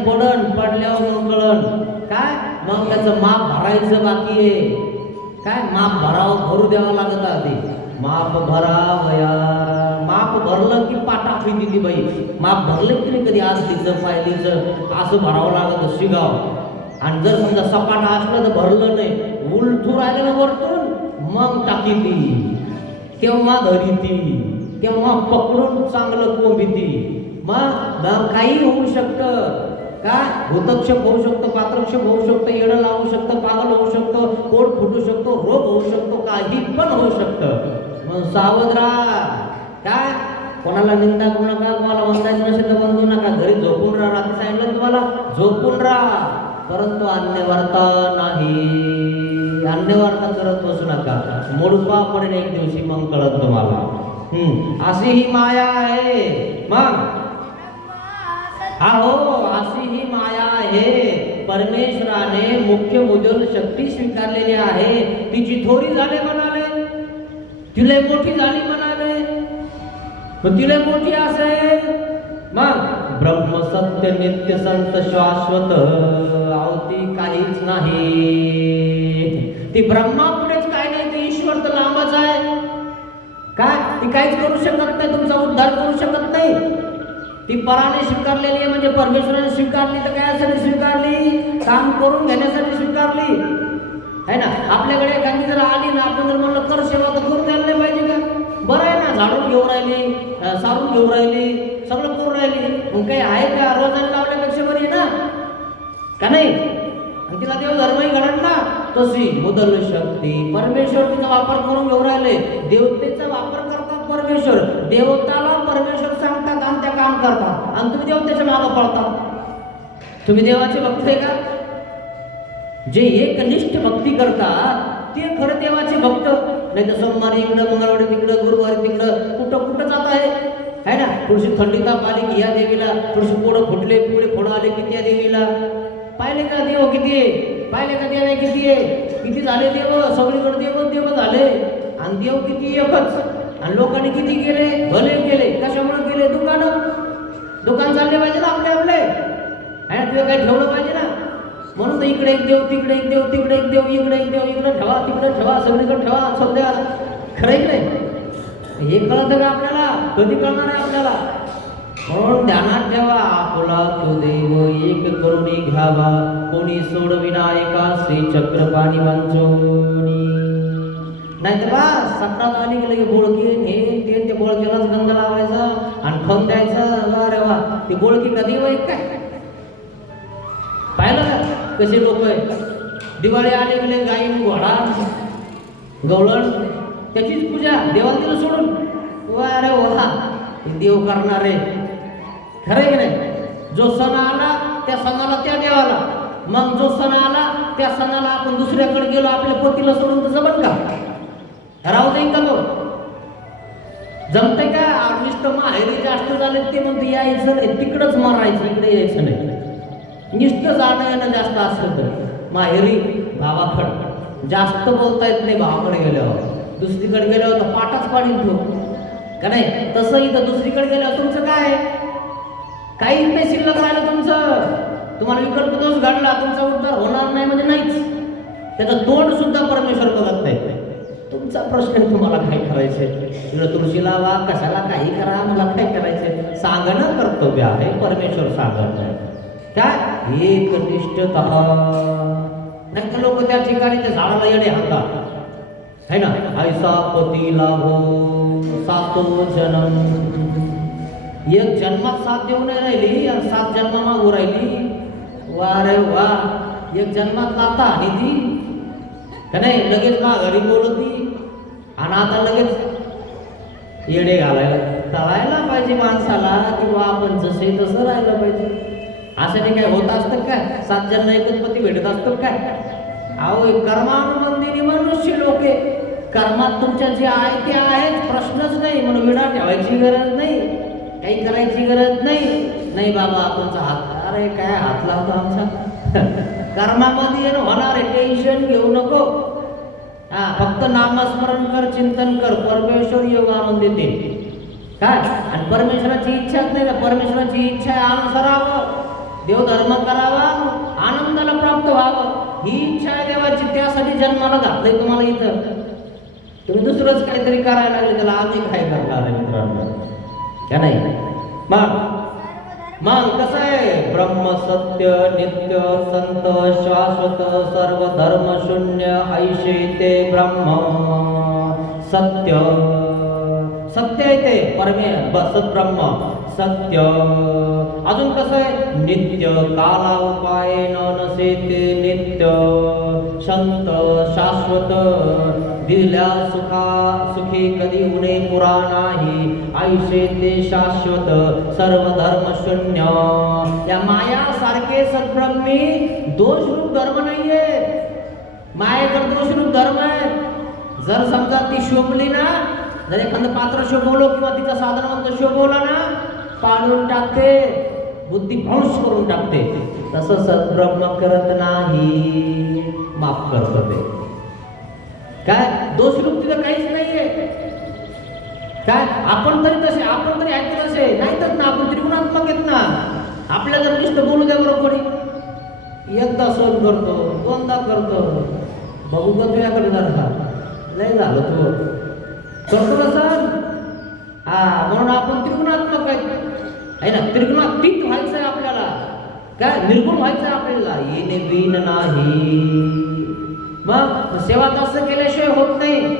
पडल्यावर मग कळण काय, मग त्याचं माप भरायचं बाकी आहे. काय माप भरू द्यावं लागत आधी. माप भरावया, माप भरलं की पाटा दिली बाई. माप भरलं की नाही कधी आज तिचं पायलीचं असं भरावं लागत शिगाव. आणि जर समजा सपाट असलं तर भरलं नाही, उलटू राहिलं ना वरतून, मग टाकी ती, तेव्हा धरी ती, तेव्हा पकडून चांगलं कोंबी ती. मग काही होऊ शकतं. काय भूतक्षेप होऊ शकतो, पात्रक्षेप होऊ शकतं, येडं लावू शकतं, पागल होऊ शकतं, पोट फुटू शकतो, रोग होऊ शकतो, काही पण होऊ शकतं. मग सावध राहा. काय कोणाला निंदा करू नका, कोणाला वंदायचं नसेल तर वंदू नका, घरी झोपून राहा. रात्री सांगितलं तुम्हाला झोपून राहा, परंतु अन्यवार्ता नाही, अन्यवार्ता करत बसू नका. मोडपा पडेल एक दिवशी, मग कळत तुम्हाला. अशी ही माया आहे. मग हो, अशी ही माया आहे. परमेश्वराने मुख्य मुदल शक्ती स्वीकारलेली आहे. तिची थोडी झाले म्हणाले, तिला मोठी झाली म्हणाले, पण तिला मोठी असेल. मग ब्रह्म सत्य नित्य संत शाश्वत, आवती काहीच नाही. ती ब्रह्मा पुढेच काय नाही, ते ईश्वर तर लांबच आहे. काय ती काहीच करू शकत नाही, तुमचा उद्धार करू शकत नाही. ती पराने स्वीकारलेली आहे, म्हणजे परमेश्वराने स्वीकारली तर काय स्वीकारली, काम करून घेण्यासाठी स्वीकारली आहे ना. आपल्याकडे एखादी जर आली ना, आपण जर म्हणलं कर सेवा, तर करून द्यायला नाही पाहिजे का? बरं आहे ना, झाडून घेऊन राहिली, सारून घेऊन राहिली, सगळं करून राहिली, मग काही आहे का? रोजाने लावल्यापेक्षा बरी ना, का नाही? आणि तिला देव धर्मही घडत ना. तशी मुदल शक्ती परमेश्वर तिचा वापर करून घेऊन राहिले. देवतेचा वापर करतात परमेश्वर, देवताला परमेश्वर सांगतात आणि त्या काम करतात, आणि तुम्ही देवतेच्या मागं पळतात. तुम्ही देवाचे भक्त आहे का? जे एकनिष्ठ भक्ती करतात ते खरं देवाचे भक्त. नाही तर सोमवारी इकडं, मंगळवारी तिकडं, गुरुवारी तिकडं, कुठं जात आहे ना. थोडीशी थंडी ताप आली की या देवीला, थोडीशी पोळं फुटले, पुढे फोडं आले की त्या देवीला. पाहिले का देव किती आहे? पाहिले का देव किती आहे? किती झाले देव? सगळीकडे देव झाले. आणि देव किती एकच. आणि लोकांनी किती केले? भले केले. कशामुळे केले? दुकान चालले पाहिजे ना आपले आहे ना. तुला काही ठेवलं पाहिजे ना. म्हणून तर इकडे एक देव, तिकडे एक देव, तिकडे एक देव, इकडे एक देव, इकडे ठेवा, तिकडे ठेवा, सगळीकडे ठेवा. सध्या खरं नाही. हे कळतं का आपल्याला? कधी कळणार आहे आपल्याला? म्हणून ध्यानात ठेवा, आपुला तो देव एक करुणी घ्यावा, कोणी सोडविनायका श्री चक्रपाणी वांचोनी. नाही तर बा सकाळ आली की लगे बोळकी हे ते बोळकीलाच गंध लावायचा आणि खम द्यायचं. अरे वा, ती बोळकी कधी वय काय पाहिलं का कसे लोक आहे. दिवाळी आली गेले गाई घोडा गवळण त्याचीच पूजा, देवाला दिलं सोडून. अरे वा, देव करणारे खरं की नाही. जो सण आला त्या सणाला त्या देवाला, मग जो सण आला त्या सणाला आपण दुसऱ्याकडे गेलो आपल्या पतीला सोडून, तर जमत का? राहू देईन का तो? जमतंय का? नुसतं माहेरी जास्त झाले ते म्हणते यायचं नाही, तिकडंच मारायचं, इकडे यायचं नाही. नुसतं जाणं येणं जास्त असलं तर माहेरी भावाकडं जास्त बोलता येत नाही. भावाकडे गेल्यावर, दुसरीकडे गेल्यावर तर पाठाच पाडील तो का नाही. तसं इथं दुसरीकडे गेल्यावर तुमचं काय, काहीच नाही शिल्लक राहिलं तुमचं. तुम्हाला विकल्प दोष घडला, तुमचा उद्धार होणार नाही म्हणजे नाहीच. त्याचं तोंड सुद्धा परमेश्वर बघत नाही. तुमचा प्रश्न, तुम्हाला काय करायचंय? तुला तुळशी लावा, कशाला काही करा, मला काय करायचंय? सांगणं कर्तव्य आहे, परमेश्वर सांगत नाही. काय एकनिष्ठता. नाही तर लोक त्या ठिकाणी त्या झाडाला येडे हातात है ना. ऐसा पती लाभो सातो जन्म. एक जन्मात साथ देऊ नाही राहिली आणि 7 जन्मा मागू राहिली. वा रे वा, एक जन्मात लाता आणि ती का नाही लगेच घरी बोलती. आणि आता लगेच येडे घालायला तळायला पाहिजे माणसाला, किंवा आपण जसे तसं राहायला पाहिजे. असं नाही काय होत असतं काय? 7 जन्म एकच पती भेटत असतात काय? अहो, कर्मानुबंधीने मनुष्य लोके. कर्मात तुमच्या जे आहे ते आहेच, प्रश्नच नाही. म्हणून विडा ठेवायची गरज नाही, काही करायची गरज नाही बाबा. तुमचा हात, अरे काय हात लावतो आमचा कर्मामध्ये होणार आहे, टेन्शन घेऊ नको. फक्त नामस्मरण कर, चिंतन कर, परमेश्वर योग आणून देते. काय आणि परमेश्वराची इच्छाच नाही ना. परमेश्वराची इच्छा आहे अनुसरावं, देवधर्म करावा, आनंदाला प्राप्त व्हावं. ही इच्छा आहे देवाची. त्यासाठी जन्माला घातलंय तुम्हाला इथं. तुम्ही दुसरंच काहीतरी करायला लागले, त्याला आम्ही काय करणार आहे मित्रांनो, का नाही? मग कसं आहे? ब्रह्म सत्य नित्य संत शाश्वत सर्व धर्म शून्य ऐशे ते ब्रह्म सत्य. सत्य आहे ते सद्ब्रह्म सत्य. अजून कसं आहे? नित्य काला उपाय नसे ते नित्य संत शाश्वत दिल्या सुखी कधी उणे पुरा नाही ऐशे ते शाश्वत सर्व धर्म शून्य. या माया सारखे सद्ब्रह्मी दोषरूप धर्म नाहीये. मायेकडे दोषरूप धर्म आहे. जर समजा ती शोभली ना, जर एखादं पात्र शोभवलं किंवा तिचा साधनवंत शोभवला ना, पाडून टाकते, बुद्धी भ्रंश करून टाकते. तसं सद्ब्रह्म करत नाही, माफ करत ते. काय दोषरूप तिथं काहीच नाहीये. काय आपण तरी तसे, आपण तरी ऐकत असे नाहीतच ना. आपण त्रिगुणात्मक आहेत ना. आपल्याला जर नुसतं बोलू द्या बरोबर कोणी, एकदा सहन करतो, दोनदा करतो, बघू का तुझ्याकडे जरा नाही झालं तू करतो का सर? म्हणून आपण त्रिगुणात्मक आहे ना. त्रिगुणातीत व्हायचंय आपल्याला. काय निर्गुण व्हायचंय आपल्याला. येणे बिन नाही. मग सेवा कसं केल्याशिवाय होत नाही.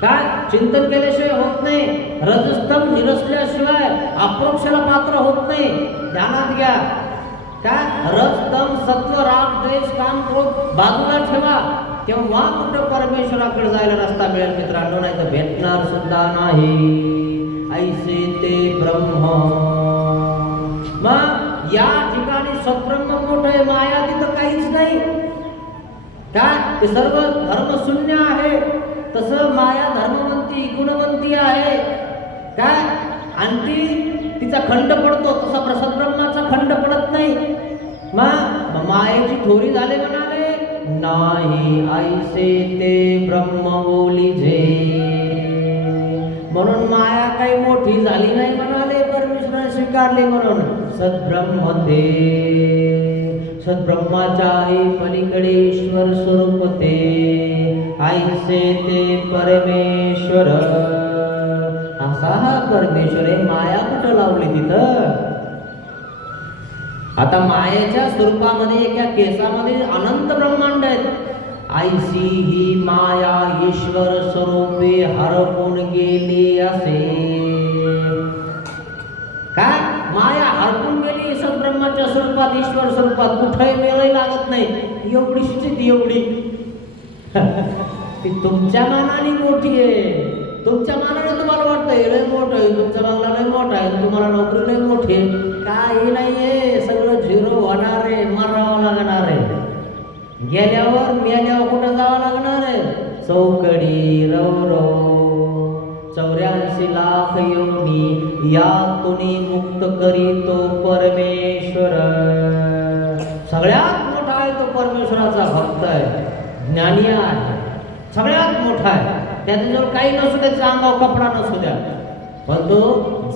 काय चिंतन केल्याशिवाय होत नाही. रजस्तंभ निरसल्याशिवाय अप्रोक्षाला पात्र होत नाही. ध्यानात घ्या. काय रजस्तंभ सत्व राग द्वेष काम क्रोध बाजूला ठेवा, तेव्हा कुठं परमेश्वराकडे जायला रस्ता मिळेल मित्रांनो. नाही तर भेटणार सुद्धा नाही. ऐसे ते ब्रह्म. मग या ठिकाणी सद्ब्रह्म मोठं आहे, माया तिथं काहीच नाही. काय ते सर्व धर्म शून्य आहे. तसं माया धर्मवंती गुणवंती आहे. काय आणि तिचा खंड पडतो, तसा सद्ब्रह्माचा खंड पडत नाही. मग मायेची थोरी झाले म्हणाले नाही. ऐसे ते ब्रह्म बोलीजे. म्हणून माया काही मोठी झाली नाही म्हणाले, परमेश्वराने स्वीकारले म्हणून. सद्ब्रह्म ते सद्ब्रह्माच्या पलीकडे ईश्वर स्वरूप ते. ऐसे ते परमेश्वर. असा हा परमेश्वर आहे. माया कुठं लावली तिथं? आता मायेच्या स्वरूपामध्ये एका केसामध्ये अनंत ब्रह्मांड आहेत. ऐसी ही माया ईश्वर स्वरूपे हरपून गेली असे. काय माया हरपून गेली सद्ब्रह्माच्या स्वरूपात, ईश्वर स्वरूपात. कुठेही मेळही लागत नाही. एवढीशी ती एवढी ती तुमच्या मानाने मोठी आहे. तुमच्या मानाने तुम्हाला वाटतं हे लय मोठं आहे, तुमचा बंगला लय मोठा आहे, तुम्हाला नोकरी लय मोठी आहे. काही नाहीये. सगळं झिरो होणार आहे, मरावं लागणार आहे. गेल्यावर मेल्यावर कुठं जावं लागणार आहे? चौकडी रव 84 लाख योनी यातुनी मुक्त करीतो परमेश्वर. सगळ्यात मोठा आहे तो परमेश्वराचा भक्त आहे, ज्ञानी आहे. सगळ्यात मोठा आहे. त्याच्याजवळ काही नसू द्या, अंगावर कपडा नसू द्या, पण तो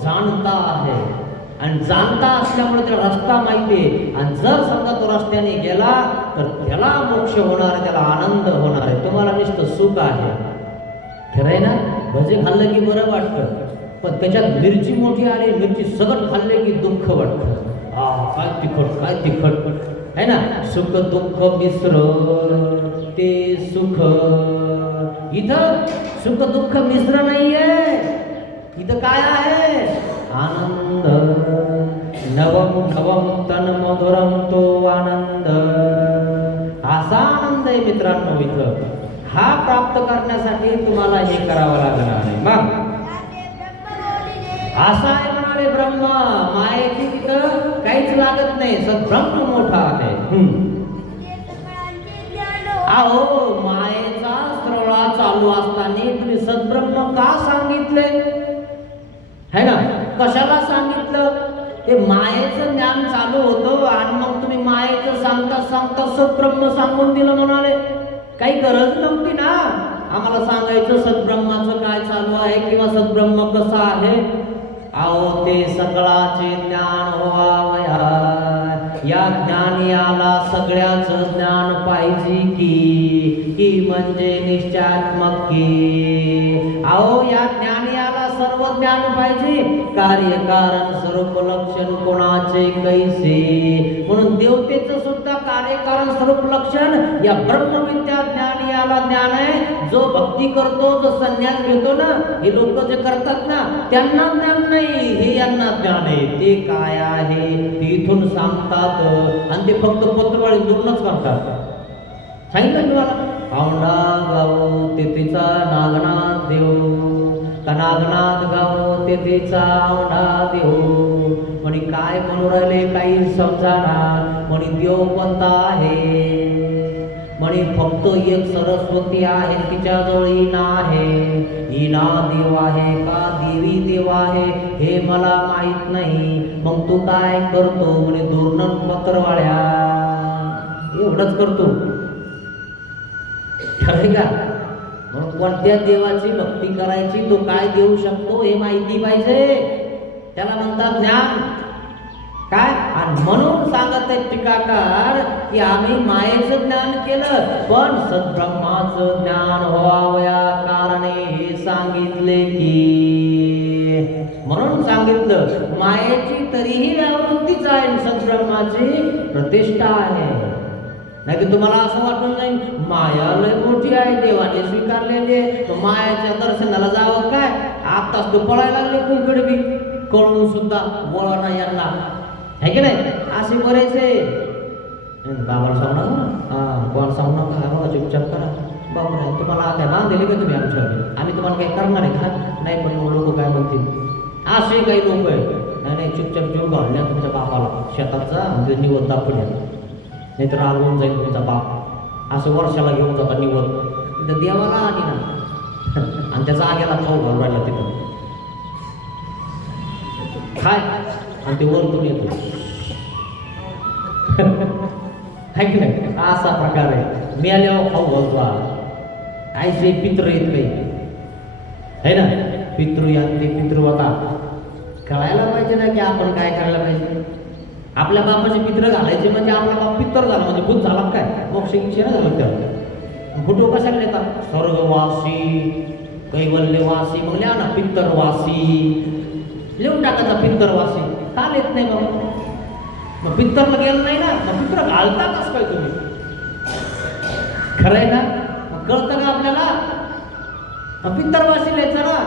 जाणता आहे. आणि जाणता असल्यामुळे त्याला रस्ता माहिती आहे. आणि जर समजा तो रस्त्याने गेला तर त्याला मोक्ष होणार आहे, त्याला आनंद होणार आहे. तुम्हाला नुसतं सुख आहे. खरंय ना? भजे खाल्लं की बरं वाटतं, पण त्याच्यात मिरची मोठी आली, मिरची सगळं खाल्ले की दुःख वाटतं. काय तिखट, काय तिखट आहे ना. सुख दुःख मिश्र ते सुख. इथं सुख दुःख मिश्र नाहीये. इथं काय आहे? आनंद. नवम नवम तन मधुरम तो आनंद. असा आनंद आहे मित्रांनो इथं. हा प्राप्त करण्यासाठी तुम्हाला हे करावं लागणार आहे. मग असा आहे म्हणाले ब्रह्म. मायेची तिथं काहीच लागत नाही. सद्ब्रह्म मोठा आहे. अहो मायेचा स्रवळा चालू असताना तुम्ही सद्ब्रह्म का सांगितले? है ना? कशाला सांगितलं? ते मायेचं ज्ञान चालू होतं आणि मग तुम्ही मायेचं सांगता सांगता सद्ब्रह्म सांगून दिलं म्हणाले. काही गरज नव्हती ना आम्हाला सांगायचं सद्ब्रह्माचं काय चालू आहे किंवा सद्ब्रह्म कसं आहे. अहो ते सगळाचे ज्ञान व्हावया, या ज्ञानियाला सगळ्याच ज्ञान पाहिजे की म्हणजे निश्चयात्मक की. अहो या ज्ञानियाला सर्व ज्ञान पाहिजे, कार्य कारण स्वरूप लक्षण कोणाचे कैसे. म्हणून देवतेचं सुद्धा कार्य कारण स्वरूप लक्षण या ब्रह्मविद्या ज्ञानियाला ज्ञान आहे. जो भक्ती करतो, जो संन्यास घेतो ना, हे लोक जे करतात ना त्यांना ज्ञान नाही, हे यांना ज्ञान आहे. ते काय आहे ते इथून सांगतात आणि ते फक्त पत्रवाळी दुर्नच करतात. सांगितलं तुम्हाला औंढा गाव तेथेचा नागनाथ देव, का नागनाथ गाव तेथेचा औंढा देव. म्हणे काय म्हणू राहिले काही समजाना. म्हणे देव कोणता आहे, म्हणे फक्त एक सरस्वती आहे, तिच्याजवळ इना आहे. इना देव आहे का देवी देव आहे हे मला माहित नाही. मग तू काय करतो, म्हणे धोरण पत्रवाळ्या एवढंच करतो. ठरले का. म्हणून कोणत्या देवाची भक्ती करायची, तो काय देऊ शकतो हे माहिती पाहिजे. त्याला म्हणतात ज्ञान. काय आणि म्हणून सांगत आहेत टीकाकार की आम्ही मायेचं ज्ञान केलं पण सद्ब्रह्माचं ज्ञान व्हावया कारणे हे सांगितले की. म्हणून सांगितलं मायेची तरीही व्यावृत्तीच आहे, सद्ब्रह्माची प्रतिष्ठा आहे. नाही की तुम्हाला असं वाटून जाईल माया लय मोठी आहे, देवाने स्वीकारलेली आहे, मायाच्या दर्शनाला जावं काय. आताच तो पळायला लागले कुंकडे बी, कळून सुद्धा वळणा यांना आहे की नाही. असे बरेचसे बाबाला सांगू नका, कोण सांगू नका, आम्हाला चुपचाप करा. बाबा तुम्हाला आता ना दिले का तुम्ही आमच्या, आम्ही तुम्हाला काही करणार आहे का नाही, पण मग लोक काय म्हणतील. असे काही लोक आहे नाही नाही चुपचाप जीव घालण्या तुमच्या बापाला शेताचा म्हणजे निवड दाखवण्या, नाही तर रागवून जाईल तुमचा बाप. असं वर्षाला घेऊन जाता निवड तिथं देवाला आली ना आणि त्याचा आग्याला खाऊ घालून राहिला तिथं काय आणि ते वरतून येतो आहे की नाही. असा प्रकार आहे. मिळाल्यावर खाऊ घालतो आयचे पित्र येत काही आहे ना. पितृ या ते पितृ होता कळायला पाहिजे ना की आपण काय करायला पाहिजे. आपल्या बापाचे पित्र घालायचे म्हणजे आपला बाप पित्तर झाला म्हणजे भूत झाला काय, मोक्ष इच्छा ना झालं. त्या फोटो कशाला येतात स्वर्गवासी कैवल्यवासी, मग लिहा ना पित्तरवासी, लिहून टाकायचा पित्तरवासी. का येत नाही बाबा, मग पित्तरला गेलं नाही ना, मग पित्र घालता कसं काय तुम्ही. खरं आहे ना, मग कळतं का आपल्याला. पित्तरवासी लिहायचं ना,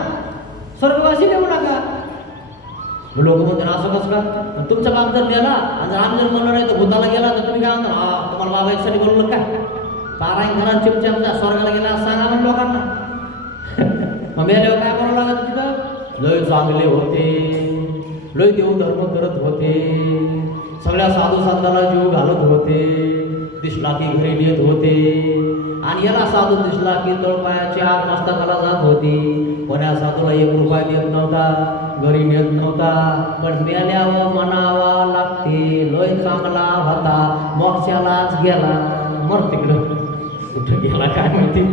स्वर्गवासी लिहू नका. लोक म्हणतात असं कसं का, तुमचा बाप जर गेला आणि जर आम्ही जर म्हणलं नाही तर भूताला गेला तर तुम्ही काय म्हणता, हा तुम्हाला बाबाईसाठी बोललो काय, पारायण घरात चिपचाप स्वर्गाला गेला सांगा म्हणजे लोकांना. मग मेल्यावर काय करावं लागत तिथं, लय चांगले होते, लय देवधर्म करत होते, सगळ्या साधू संतांना जीव घालत होते, दिसला की घरी नेत होते. आणि याला साधू दिसला की तळपायाची आग मस्तकाला जात होती, पण या साधूला 1 रुपया देत नव्हता, घरी नेत नव्हता. पण मेल्यावर म्हणावा लागते लय चांगला होता, मोक्षालाच गेला. मर तिकडं कुठं गेला काय माहिती.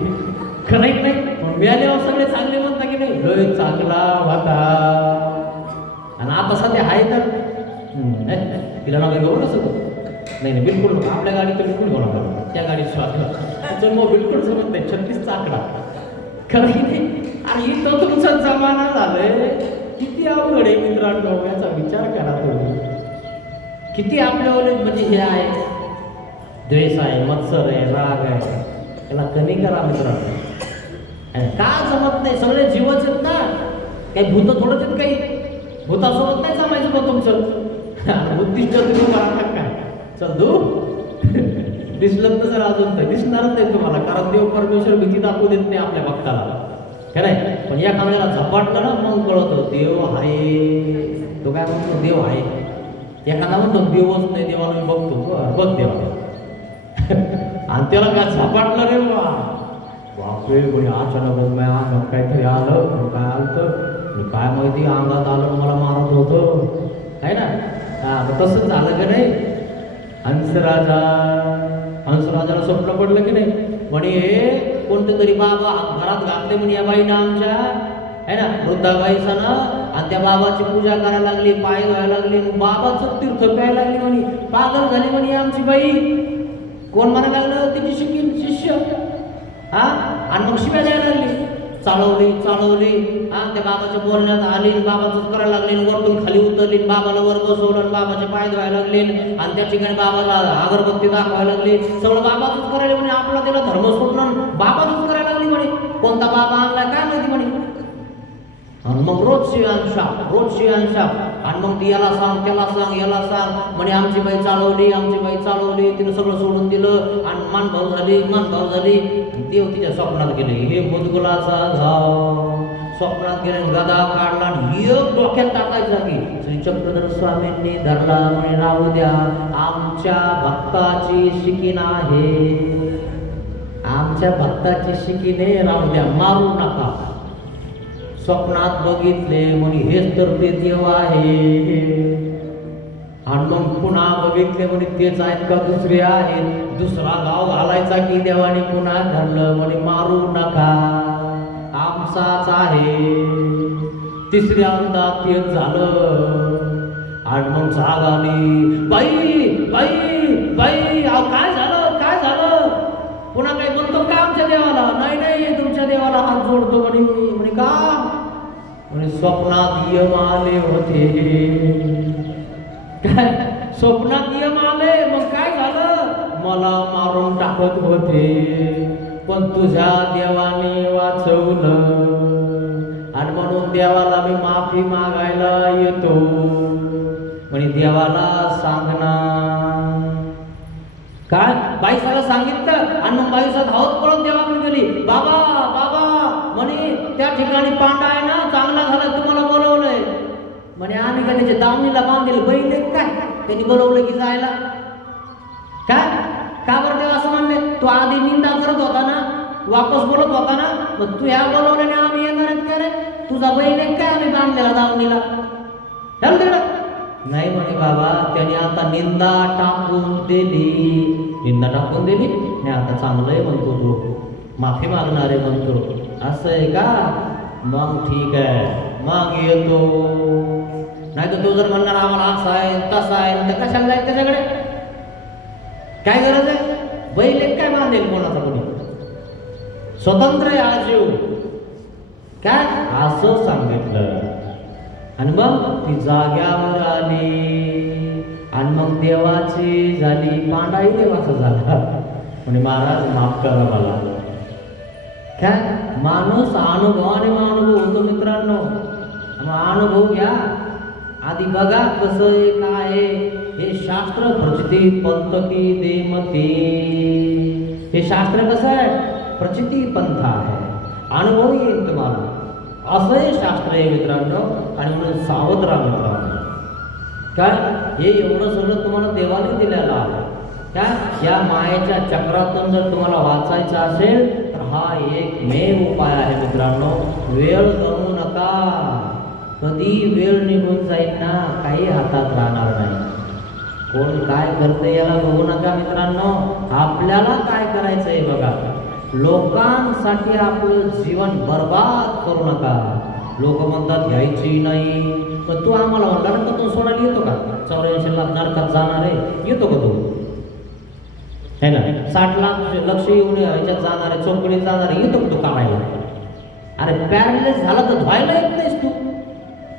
खरं नाही, मेल्यावर सगळे चांगले म्हणता की नाही, लय चांगला होता. आणि आता सध्या आहे तर तिला नका घेऊ नसतो. नाही बिलकुल आपल्या गाडीत तर बिलकुल घेऊ नका, त्या गाडीत स्वागत जन्म बिलकुल समजत नाही. 36 चाकडा खरं की नाही. आणि तो तुमचा जमाना झालाय. किती अवघड आहे मित्रांनो, याचा विचार करा तुम्ही. किती आपल्यावर म्हणजे हे आहे, द्वेष आहे, मत्सर आहे, राग आहे, त्याला कमी करा मित्रांनो. का जमत नाही, सगळे जीवच आहेत ना, काही भूत थोडंच आहेत, काही भूतासोबत नाही जमायचं मग तुमचं. उद्दिष्ट तुम्ही करा काय चल दू दिसलं तर जर अजून नाही दिसणारच नाही तुम्हाला, कारण देव परमेश्वर भीती दाखवू देत नाही आपल्या भक्ताला. खरं आहे. पण या कामाला झपाटलं ना मग कळतं देव आहे. तो काय म्हणतो देव आहे, एखादा म्हणतो देवच नाही, देवाला मी बघतो बघ देवा. आणि त्याला काय झपाटलं रे बापरे, कोणी अचानक अंगात काहीतरी आलं, काय आलं काय माहिती, अंगात आलं मला मारत होतं आहे ना. तसंच झालं का नाही. हंसराजाला स्वप्न पडलं की नाही, म्हणे कोणतं तरी बाबा घरात घातले म्हणे या बाईनं आमच्या, है ना, वृद्धाबाईचा ना, आणि त्या बाबाची पूजा करायला लागली, पाय धुवायला लागली, बाबाचं तीर्थ प्यायला लागली म्हणे, पागल झाली म्हणे आमची बाई. कोण म्हणायला लागलं? तिची शिष्य. हा, आणि मग शिव्या द्यायला लागली, चालवली त्या बाबाच्या बोलण्यात आली, बाबाच करायला लागले, वरतून खाली उतरली, बाबाला वर बसवलं, बाबाचे पाय धुवायला लागले, आणि त्या ठिकाणी बाबाला अगरबत्ती दाखवायला लागली, सगळं बाबाच करायला म्हणे. आपला त्याला धर्म सोडणं बाबाच करायला लागली म्हणे. कोणता बाबा आणलाय काय माहिती म्हणे. आणि मग रोज शिव्यांशा, आणि मग ती याला सांग त्याला सांग म्हणे आमची बाई चालवली, तिनं सगळं सोडून दिलं, आणि मानभाव झाली. देव तिच्या स्वप्नात गेले, हे मुदगुलाचा घाव. स्वप्नात गेले, गदा काढला आणि एक डोक्यात टाकायचा की श्री चक्रधर स्वामींनी धरला म्हणे, राहू द्या, आमच्या भक्ताची शिकीन आहे, आमच्या भक्ताची शिकीने राहू द्या, मारू नका. स्वप्नात बघितले म्हणे हेच तर ते देव आहे, आणि मग पुन्हा बघितले म्हणे तेच आहेत का दुसरे आहेत. दुसरा गाव घालायचा की देवाने पुन्हा धरलं म्हणे, मारू नका, आमचाच आहे. तिसऱ्यांदा तेच झालं, आणि मग जाग आली, बाई अहो काय झालं, पुन्हा काही बोलतो का आमच्या देवाला? नाही तुमच्या देवाला हात जोडतो म्हणे का? म्हणे स्वप्नात यम आले होते. काय स्वप्नात यम आले? मग काय झालं? मला मारून टाकत होते, पण तुझ्या देवाने वाचवलं, आणि म्हणून देवाला मी माफी मागायला येतो. म्हणे देवाला सांगणार काय? बाईसाला सांगितलं, आणि मग बाईसा धावत पळत देवाकडे गेली. बाबा म्हणे त्या ठिकाणी पांडा आहे ना, चांगला झाला तुम्हाला बोलवलंय म्हणे. आम्ही का त्याच्या दावणीला बांधलेलं बैल काय त्यांनी बोलवलं की जायला? काय का बरं देवा असं म्हणले? तू आधी निंदा करत होता ना, वापस बोलत होता ना, मग तू ह्या बोलवल्याने आम्ही येणार आहेत का रे? तुझा बैल काय आम्ही बांधलेला दावणीला? नाही म्हणे बाबा, त्याने आता निंदा टाकून दिली आणि आता चांगलंय म्हणतो, तू माफी मागणारे म्हणतो, असं आहे का? मग ठीक आहे, मग येतो. नाही तर तो जर म्हणणार आम्हाला असं आहे तसं आहे, तर कशाला जाईल त्याच्याकडे? काय गरज आहे? बैल एक काय बांधेल कोणाचा कोणी? स्वतंत्र आहे आजीव. काय असं सांगितलं, आणि मग ती जाग्यावर आली, आणि मग देवाची झाली, पांडाही देवाचा झाला. म्हणजे महाराज माफ करा मला. काय माणूस अनुभवाने अनुभव होतो मित्रांनो. अनुभव घ्या आधी, बघा कसं आहे काय आहे. हे शास्त्र प्रचिती पंथ की देमते. हे शास्त्र कसं आहे? प्रचिती पंथ आहे, अनुभव येईल तुम्हाला. असं हे शास्त्र आहे मित्रांनो. आणि म्हणून सावध राहा मित्रांनो. काय हे एवढं सगळं तुम्हाला देवाने दिलेलं आहे. काय या मायेच्या चक्रातून जर तुम्हाला वाचायचं असेल तर हा एकमेव उपाय आहे मित्रांनो. वेळ गमवू नका. कधी वेळ निघून जाईल ना, काही हातात राहणार नाही. कोण काय करते याला बघू नका मित्रांनो. आपल्याला काय करायचंय बघा. लोकांसाठी आपलं जीवन बर्बाद करू नका. लोक म्हणतात घ्यायची नाही, पण तू आम्हाला नरकातून सोडायला येतो का? 84 लाख नरकात जाणार आहे, येतो का तू? है ना? 60 लाख लक्ष येऊन ह्याच्यात जाणार आहे, चौकडीत जाणार आहे, येतो का तू कामायला? अरे पॅरालिसिस झाला तर धुवायला येत नाहीस तू.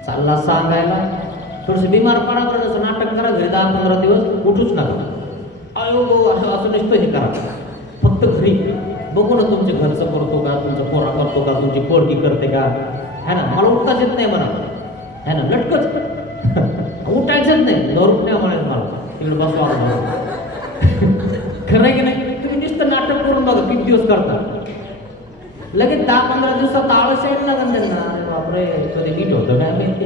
चालला सांगायला थोडंसं बिमार पडा, जसं नाटक करा घरी 10-15 दिवस, उठूच नका. अयो असं नसतं हे करा. फक्त घरी बघू ना तुमच्या घरचं करतो का, तुमचा पोरा करतो का, तुमची पोरगी करते का, है ना? मला उठताच येत नाही म्हणा, है ना? लटकच उठायचंच नाही, धरून नाही म्हणायचं मला, तिकडे बसवा. खरं आहे की नाही? तुम्ही नुसतं नाटक करून बघा किती दिवस करता, लगेच 10-15 दिवसात आळस यायला लागेल त्यांना. बापरे, कधी नीट होतं काय माहिती,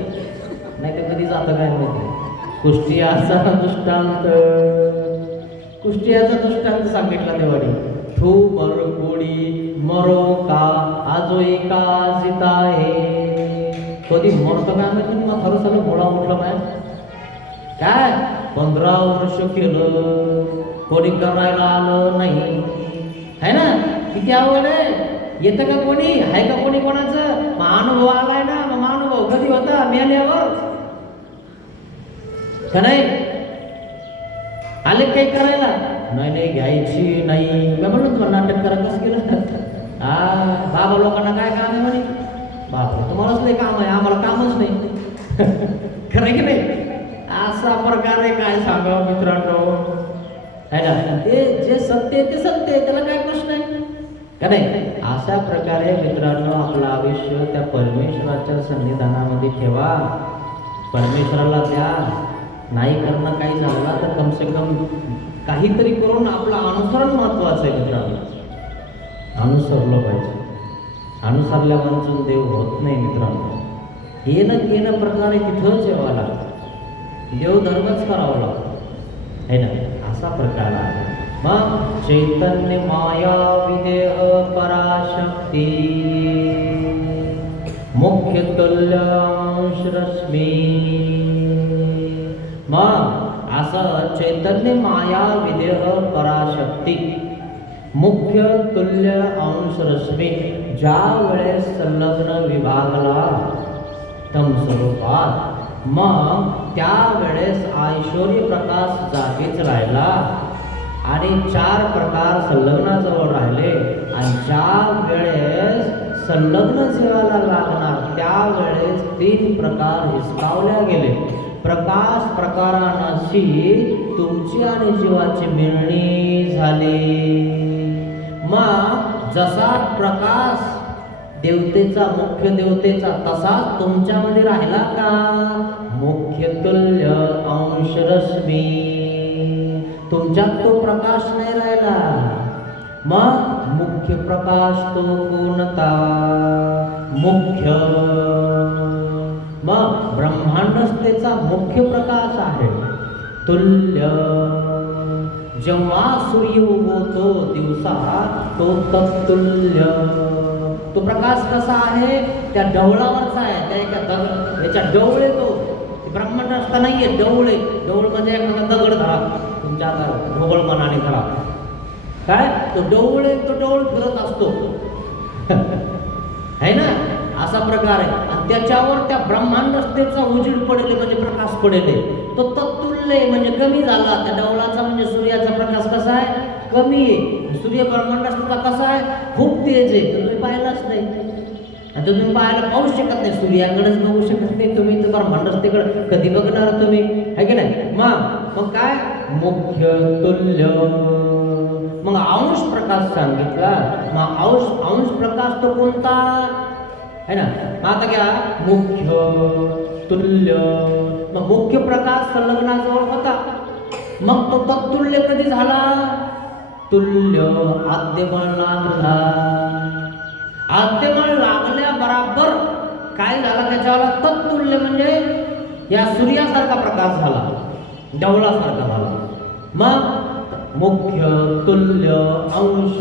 नाही तर कधी जातं काय माहिती. कुष्टियाचा दृष्टांत सांगितला देवाने. थू मर कोडी मरो का आजो एका सीता आहे. कधी मरतो काय माहिती. मग खरं सगळं गोळा उठला माय काय. 15 वर्ष केलं, कोणी करायला आलं नाही, है ना? किती अवघड आहे. येतं का कोणी, आहे का कोणी कोणाचं? मग अनुभव आलाय ना, मग अनुभव कधी होता? मेल्यावर का नाही? आले काही करायला? नाही नाही घ्यायची नाही. मी म्हणलं तुम्हाला नाटक करा कसं केलं? बाबा लोकांना काय काम आहे म्हणे? बाबा तुम्हालाच नाही काम आहे, आम्हाला कामच नाही. खरं की नाही? असा प्रकार आहे, काय सांगावं मित्रांनो, है ना? ते जे सत्य आहे ते सत्य आहे, त्याला काय प्रश्न आहे का नाही? अशा प्रकारे मित्रांनो आपलं आयुष्य त्या परमेश्वराच्या सन्निधानामध्ये ठेवा. परमेश्वराला द्या. नाही करणं काही झालं तर कम से कम काहीतरी करून आपलं अनुसरण महत्वाचं आहे मित्रांनो. अनुसरलं पाहिजे. अनुसरल्या वांचून देव होत नाही मित्रांनो. येणं प्रकारे तिथंच यावं लागतं. देवधर्मच करावं लागतं, है ना? असा प्रकार आहे. मग चैतन्य माया विदेह पराशक्ती मुख्य तुल्यांश रश्मी. मग असं चैतन्य माया विदेह पराशक्ती मुख्य तुल्य अंश रश्मी ज्या वेळेस संलग्न विभागला तम स्वरूपात, मग त्यावेळेस ऐश्वर्य प्रकाश जागीच राहिला आणि 4 प्रकार संलग्नाजवळ राहिले. आणि ज्या वेळेस संलग्न जेवायला लागणार त्यावेळेस 3 प्रकार हिसकावल्या गेले. प्रकाश प्रकारांशी तुमची आणि जीवाची मिळणी झाली. मग जसा प्रकाश देवतेचा, मुख्य देवतेचा, तसाच तुमच्यामध्ये राहिला का? मुख्य तुल्य अंश रश्मी. तुमच्यात तो प्रकाश नाही राहिला. मग मुख्य प्रकाश तो कोणता? मुख्य. मग ब्रह्मांडस्थेचा मुख्य प्रकाश आहे. तुल्य. जेव्हा सूर्य उगवतो दिवसा तो तत्तुल्य. तो प्रकाश कसा आहे? त्या डवळावरचा आहे. त्या एका याच्या डवळे तो ब्रह्मांड असता नाहीये. डवळे. डवळ म्हणजे एखादा दगड धरा, तुमच्या ढोबळ मनाने धरा, काय तो डवळे, तो डवळ फिरत असतो. है ना? असा प्रकार आहे. आणि त्याच्यावर त्या ब्रह्मांडस्थेचा उजीड पडेल म्हणजे प्रकाश पडेल. तो तत्तुल्य म्हणजे कमी झाला. त्या डवळाचा म्हणजे सूर्याचा प्रकाश कसा आहे? कमी आहे. सूर्य ब्रह्मांडस्थेचा कसा आहे? खूप तेज आहे. तर तुम्ही पाहिलाच नाही. आणि तो तुम्ही पाहू शकत नाही. सूर्याकडेच बघू शकत नाही तुम्ही, तर ब्रह्मांडस्थेकडे कधी बघणार तुम्ही? है की नाही? मग काय? मुख्य तुल्य. मग अंश प्रकाश सांगितला. मग अंश प्रकाश तो कोणता है ना? आता घ्या मुख्य तुल्य. मग मुख्य प्रकाश संलग्नाजवळ होता. मग तो तत्तुल्य कधी झाला? तुल्य आद्यमळ लागला. आद्यमळ लागल्या बराबर काय झाला त्याच्याला? तत्तुल्य म्हणजे या सूर्यासारखा प्रकाश झाला, डवळासारखा झाला. मग मुख्य तुल्य अंश.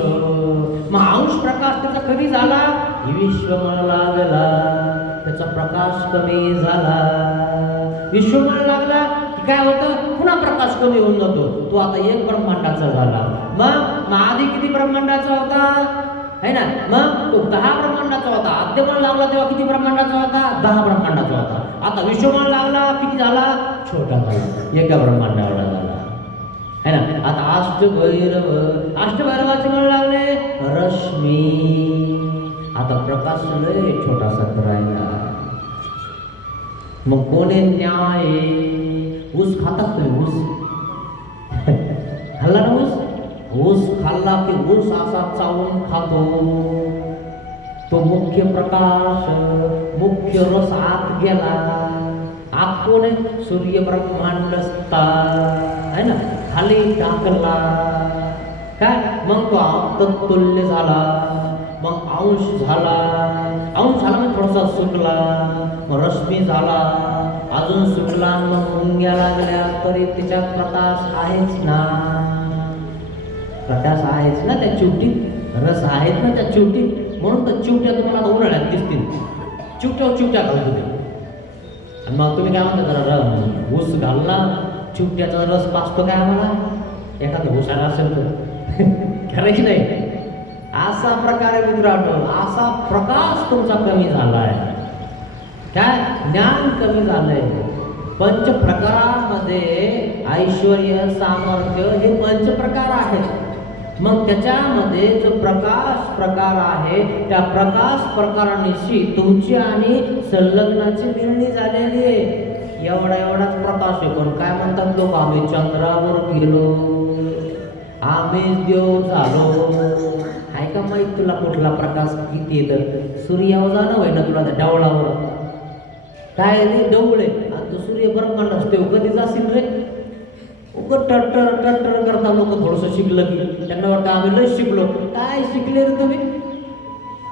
मग अंश प्रकाश त्याचा कधी झाला? विश्वमळ लागला, त्याचा प्रकाश कमी झाला. विश्वमळ लागला की काय होतं? पुन्हा प्रकाश कमी होऊन जातो. तो आता 1 ब्रह्मांडाचा झाला. मग आधी किती ब्रह्मांडाचा होता? है ना? मग तो 10 ब्रह्मांडाचा होता. आद्यमळ लागला तेव्हा किती ब्रह्मांडाचा होता? 10 ब्रह्मांडाचा होता. आता विश्वमळ लागला किती झाला? छोटा झाला, 1 ब्रह्मांडावर झाला. है ना? आता अष्टभैरवाचे मळ लागले रश्मी. आता प्रकाश लय छोटासा राहिला. मग कोणी न्याय? ऊस खातात तुम्ही? ऊस खाल्ला ना? ऊस खाल्ला की ऊस असा चावून खातो. तो मुख्य प्रकाश, मुख्य रस आत गेला. आत कोण आहे? सूर्य ब्रह्मांडस्था है ना? खाली टाकला काय? मग तो तत्तुल्य झाला. मग अंश झाला. अंश झाला मग थोडासा सुकला. मग रश्मी झाला, अजून सुकला. मग मुंग्या लागल्या तरी तिच्यात प्रकाश आहेच ना. प्रकाश आहेच ना त्या चिवटीत. रस आहेत ना त्या चिवटीत. म्हणून तर चिवट्या तुम्हाला उन्हाळ्यात दिसतील. चिवट्या घालतो ते. आणि मग तुम्ही काय म्हणता? जरा ऊस घालला, चिवट्याचा रस पाचतो काय आम्हाला? एखादं हुशार असेल तर. खरं की नाही? असा प्रकार आहे मित्रांनो, असा प्रकाश तुमचा कमी झालाय, काय ज्ञान कमी झालंय. पंच प्रकारामध्ये ऐश्वर्य, सामर्थ्य हे पंच प्रकार आहेत. मग त्याच्यामध्ये जो प्रकाश प्रकार आहे, त्या प्रकाश प्रकारानिशी तुमची आणि संलग्नाची निर्णी झालेली आहे. एवढाच प्रकाश आहे. पण काय म्हणतात लोक, आम्ही चंद्रावर गेलो, आम्ही देव झालो. आहे का माहित तुला कुठला प्रकाश किती येतं? सूर्यावर जाणं होय ना तुला, त्या डावळावर काय रे डवळे, आणि तो सूर्य ब्रह्मांड असते. कधी जाशील रे? टटर करता लोक थोडंसं शिकलं की त्यांना वाटतं आम्ही लय शिकलो. काय शिकले रे तुम्ही?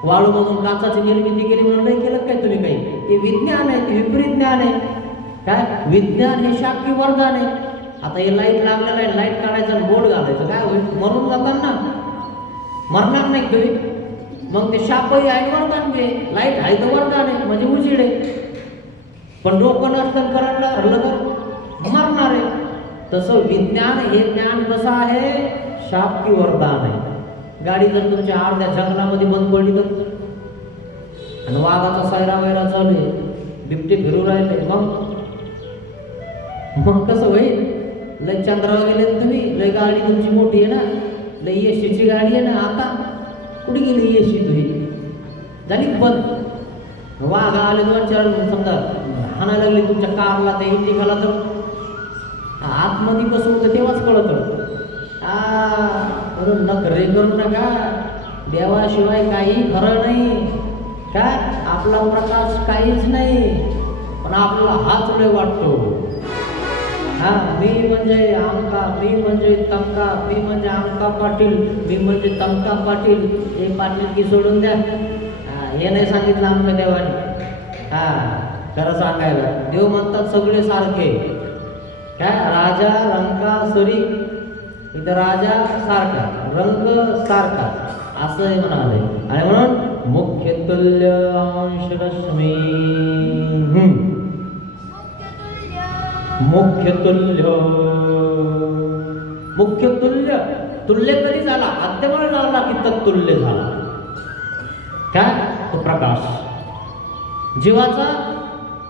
वाळूमधून काचाची निर्मिती केली म्हणून नाही केलं काय तुम्ही काही? ते विज्ञान आहे, ते विपरीत ज्ञान आहे. काय विज्ञान हे शाक्य वरदान आहे. आता हे लाईट लागलेलं आहे, लाईट काढायचं आणि बोर्ड घालायचं, काय होईल? मरून जाताना मरणार नाही तुम्ही. मग ते शापही आहे, वरदान बी. लाईट आहे तर वरदान आहे, म्हणजे उजेड आहे. पण डोकं नसतं करंटला हरलं तर मरणार आहे. तसं विज्ञान हे ज्ञान कसं आहे? शाप की वरदान आहे. गाडी जर तुमच्या अर्ध्या जंगलामध्ये बंद पडली तर, आणि वाघाचा सायरा वैरा चालू आहे, बिबटे फिरू राहिले, मग कसं होईल? लय चंद्रावर गेले तुम्ही, लय गाडी तुमची मोठी आहे ना, लय एसीची गाडी आहे ना. आता कुठे गेली एसी? तुझी झाली बंद. वाघ आले 2-4 समजा हाणायला लागले तुमच्या कारला, त्या इंडिकाला, तर आतमध्ये कसं होतं तेव्हाच कळतं. नखरे करू नका, देवाशिवाय काही खरं नाही. काय आपला प्रकाश काहीच नाही, पण आपल्याला हाच लय वाटतो. मी म्हणजे आमका, मी म्हणजे तमका, मी म्हणजे आमका पाटील, मी म्हणजे तमका पाटील. हे पाटील की सोडून द्या. हे नाही सांगितलं आमच्या देवाने. खरं सांगायला देव म्हणतात सगळे सारखे. काय राजा रंका सरी, इथं राजा सारखा, रंग सारखा, असं हे म्हणाले. आणि म्हणून मुख्य तुल्य अंश रश्मी, मुख्य तुल्य, मुख्य तुल्य. तुल्य कधी झाला? अद्यमळ लावला की तत्तुल्य झाला. काय तो प्रकाश जीवाचा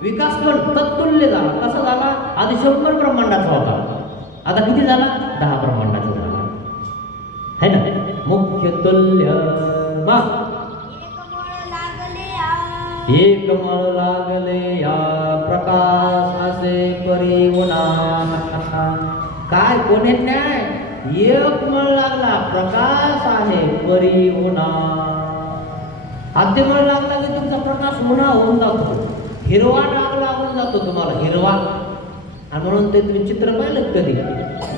विकास पण तत्तुल्य झाला. कसा झाला? आधी 100 ब्रह्मांडाचा होता, आता किती झाला? 10 ब्रह्मांडाचा झाला, है ना? मुख्य तुल्य. एक मळ लागले या प्रकाश असे परी उना. काय कोणी न्याय? एक मळ लागला, प्रकाश आहे परी उना. आद्य मळ लागला की तुमचा प्रकाश उन्हा होऊन जातो, हिरवा डाग लागून जातो तुम्हाला, हिरवा. आणि म्हणून ते तुम्ही चित्र पाहिलं कधी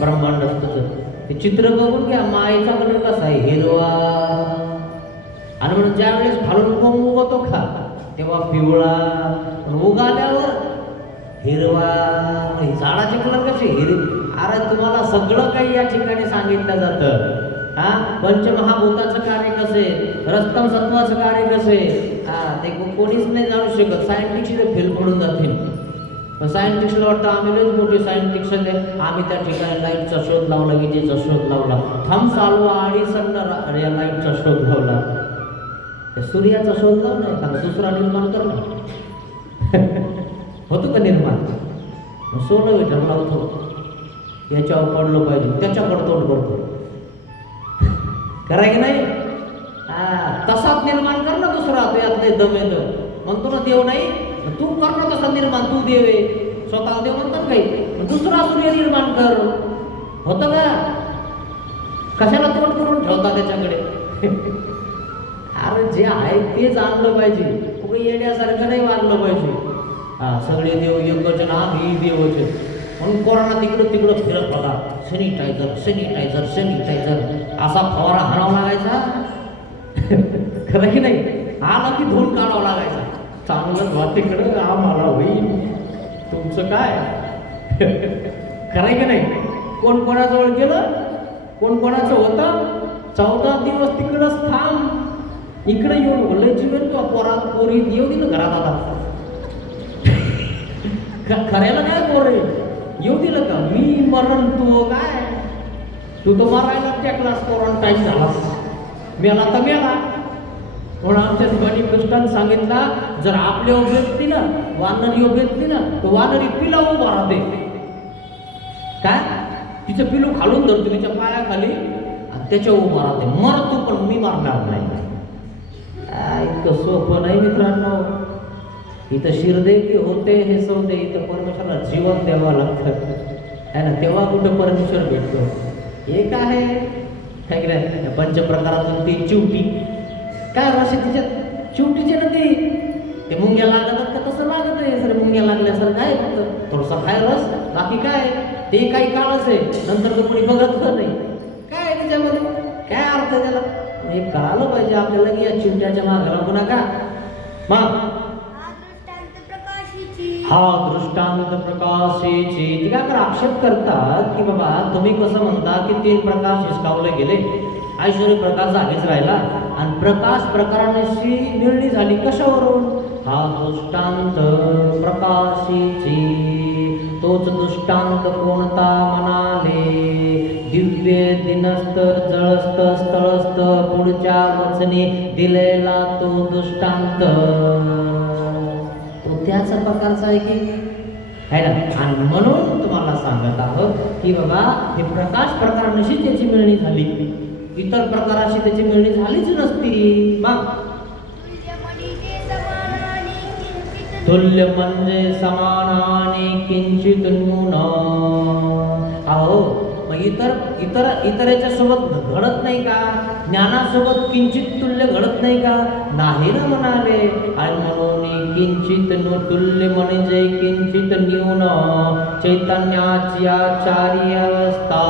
ब्रह्मांड असतं, ते चित्र बघून घ्या. मायेचा कलर कसा आहे? हिरवा. आणि म्हणून ज्या वेळेस खालून कोंब उगवतो का तेव्हा पिवळा, उगाल्यावर हिरवा. झाडाचे कलर कसे? अरे तुम्हाला सगळं काही या ठिकाणी सांगितलं जातं. पंचमहाभूताचं कार्य कसे, रस्तम सत्वाचं कार्य कसे, ते कोणीच नाही जाणू शकत. सायंटिस्ट फेल पडून जातील. पण सायंटिस्टला वाटतं आम्ही लयच मोठे सायंटिस्ट आहे, आम्ही त्या ठिकाणी लाईटचा शोध लावला, विजेचा शोध लावला, थम चालवा आणि या लाईटचा शोध लावला. सूर्याचा शोध लावला, एखादा दुसरा निर्माण कर ना. होतो का निर्माण? सोनं विचार लावतो, याच्यावर पडलं पाहिजे, त्याच्याकडे तोंड करतो. कराय की नाही? तसाच निर्माण कर ना दुसरा, तो यातले दम येतं. म्हणतो ना देव नाही, तू कर ना तसा निर्माण, तू देव आहे. स्वतः देव म्हणतात काही, दुसरा सूर्य निर्माण कर. होतं का? कशाला तोंड करून ठेवता त्याच्याकडे? अरे जे आहे तेच आणलं पाहिजे, कुठे येण्यासारखं नाही वागलं पाहिजे. सगळे देव एकवचन, ही देववचन. म्हणून कोरोना तिकडं फिरत होता, सॅनिटायझर सॅनिटायझर सॅनिटायझर, असा फवारा हाणावा लागायचा. खरं की नाही? आला की धुवून काढावा लागायचा. चांगलं धुवा तिकडं, आम्हाला होईल, तुमचं काय? खरं की नाही? कोण कोणाजवळ गेलं, कोण कोणाचं होतं, 14 दिवस तिकडंच थांब, इकडे येऊन बोलले जीवन किंवा पोरात पोरी येऊ दिलं घरात. आता खऱ्याला काय पोर येऊ दिलं का? मी मरण, तू काय? तू तर मारायला टेकलास, क्वारंटाईन झालास. मेला तर मेला. म्हणून आमच्या ठिकाणी कृष्णानं सांगितला, जर आपल्या उभेतली ना वानरी उभेतली ना तर वानरी पिला उभा राहते. काय तिचं पिलू खालून धरतो तिच्या पायाखाली आणि त्याच्या उभा राहते. मर तू पण मी मारणार नाही. इतकं सोपं नाही मित्रांनो. इथं शिरदे की होते हे सौदे, इथं परमेश्वराला जीवन द्यावं लागतं आहे ना, तेव्हा कुठं परमेश्वर भेटतो. एक आहे काय की पंचप्रकारातून ती चिवटी. काय रस आहे तिच्यात चिवटीचे ना ते मुंग्या लागतात का तसं लागत आहे सर. मुंग्या लागल्यासारखं काय फक्त थोडासा खाय रस, बाकी काय ते काही काळच आहे. नंतर तो कोणी बघत नाही काय त्याच्यामध्ये काय अर्थ त्याला. हे कळालं पाहिजे आपल्याला की या चिवट्याच्या मागे लागू नका. मग हा दृष्टांत प्रकाशेची ती काय आक्षेप करतात की बाबा तुम्ही कसं म्हणता की 3 प्रकाश हिसकावले गेले, ऐश्वर्य प्रकाश जागीच राहिला आणि प्रकाश प्रकारांशी निर्णय झाली कशावरून. हा दृष्टांत प्रकाशेची तोच दृष्टांत कोणता म्हणाले. दिव्य दिनस्त जळस्त स्थळस्त पुढच्या वचनी दिलेला तो दृष्टांत तो त्याच प्रकारचा आहे की आहे ना. आणि म्हणून तुम्हाला सांगत आहोत की बाबा हे प्रकाश प्रकारांशी त्याची मिळणी झाली, इतर प्रकाराशी त्याची मिळणी झालीच नसती. मग तुल्य म्हणजे समान आणि किंचित न्यून. अहो मग इतराच्या सोबत घडत नाही का, ज्ञानासोबत किंचित तुल्य घडत नाही का. नाही ना म्हणाले. आणि म्हणून किंचित तुल्य म्हणजे किंचित न्यून चैतन्याची आचार्य अवस्था.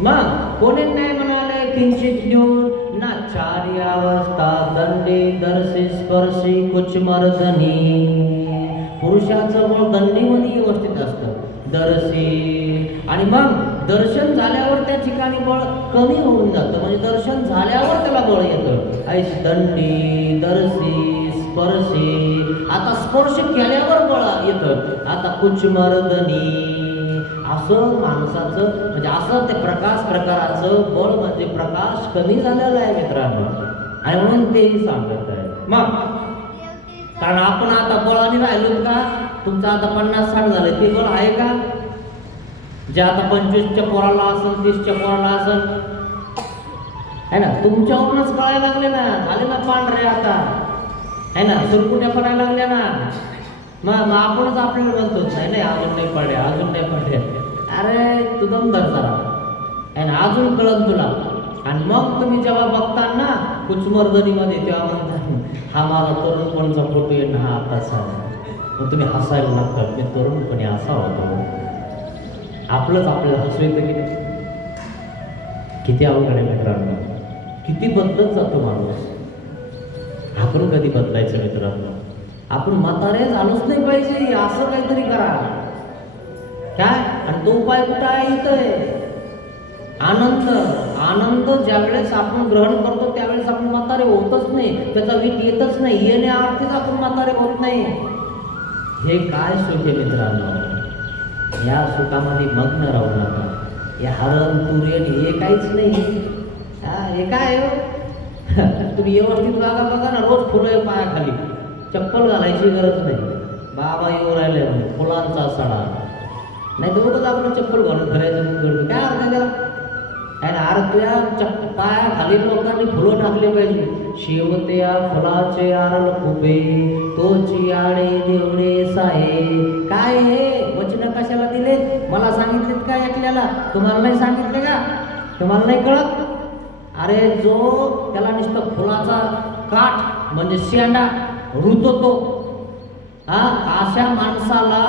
मग कोणी नाही म्हणाले किंचित न्यून ना चार्य अवस्था दंडी दर्शी स्पर्शी कुचमर्दनी. पुरुषाचं बळ दंडीमध्ये व्यवस्थित असतं दर्शी. आणि मग दर्शन झाल्यावर त्या ठिकाणी बळ कमी होऊन जातं, म्हणजे दर्शन झाल्यावर त्याला बळ येतं. ऐशी दंडी दर्शी स्पर्शी. आता स्पर्श केल्यावर बळ येतं. आता कुचमर्दनी. असं माणसाचं म्हणजे असं ते प्रकाश प्रकाराचं बळ म्हणजे प्रकाश कमी झालेला आहे मित्रांनो. आणि म्हणून तेही सांगत आहे. मग कारण आपण आता बळाने राहिलो का. तुमचं आता 50-60 झालं ते बळ आहे का. जे आता 25च्या पोराला असेल 30च्या पोराला असेल आहे ना, तुमच्यावरूनच कळायला लागले ना. झाले ना पांढरे आता आहे ना, सुरकुट्या पडायला लागल्या ना. मग आपणच आपल्याला म्हणतो नाही अजून नाही पडले अजून नाही पडले. अरे तू दमदार जरा आहे ना, अजून कळत तुला. आणि मग तुम्ही जेव्हा बघता ना कुचमर्दनीमध्ये तेव्हा म्हणता हा माझा तरुणपणचा फोटो आहे ना, हा आताचा. मग तुम्ही हसायला लागतात मी तरुणपणी असा होतो. आपलंच आपल्याला हसू येतं की नाही. किती अवघड आहे मित्रांनो. किती बदलत जातो माणूस. आपण कधी बदलायचं मित्रांनो. आपण म्हातारे झालोच नाही पाहिजे. असं काहीतरी करा काय. आणि तो उपाय कुठं आहे. इथं आहे आनंद ज्यावेळेस आपण ग्रहण करतो त्यावेळेस आपण म्हातारे होतच नाही. त्याचा वीट येतच नाही. येण्याअर्थीच आपण म्हातारे होत नाही. हे काय सुख आहे मित्रांनो. या सुखामध्ये मग्न राहू नका. या हरण तुरेन हे काहीच नाही. हे काय तुम्ही व्यवस्थित वागा बघा ना. रोज फुलं आहे पायाखाली, चप्पल घालायची गरज नाही. बाबा येऊ राहिले फुलांचा सडा नाही तर बघत आपण चप्पल घालून फिरायचं काय अर्थ त्याला. आणि तुझ्या पायाखाली लोकांनी फुलं टाकले पाहिजे. शेवत्या फुलाचे आरल खुबे तोची आडे देवळे साहे. काय हे वचन कशाला दिले मला सांगितलेत काय ऐकल्याला. तुम्हाला नाही सांगितले का. तुम्हाला नाही कळत. अरे जो त्याला नुसतं फुलाचा काठ म्हणजे शेंडा रुततो अशा माणसाला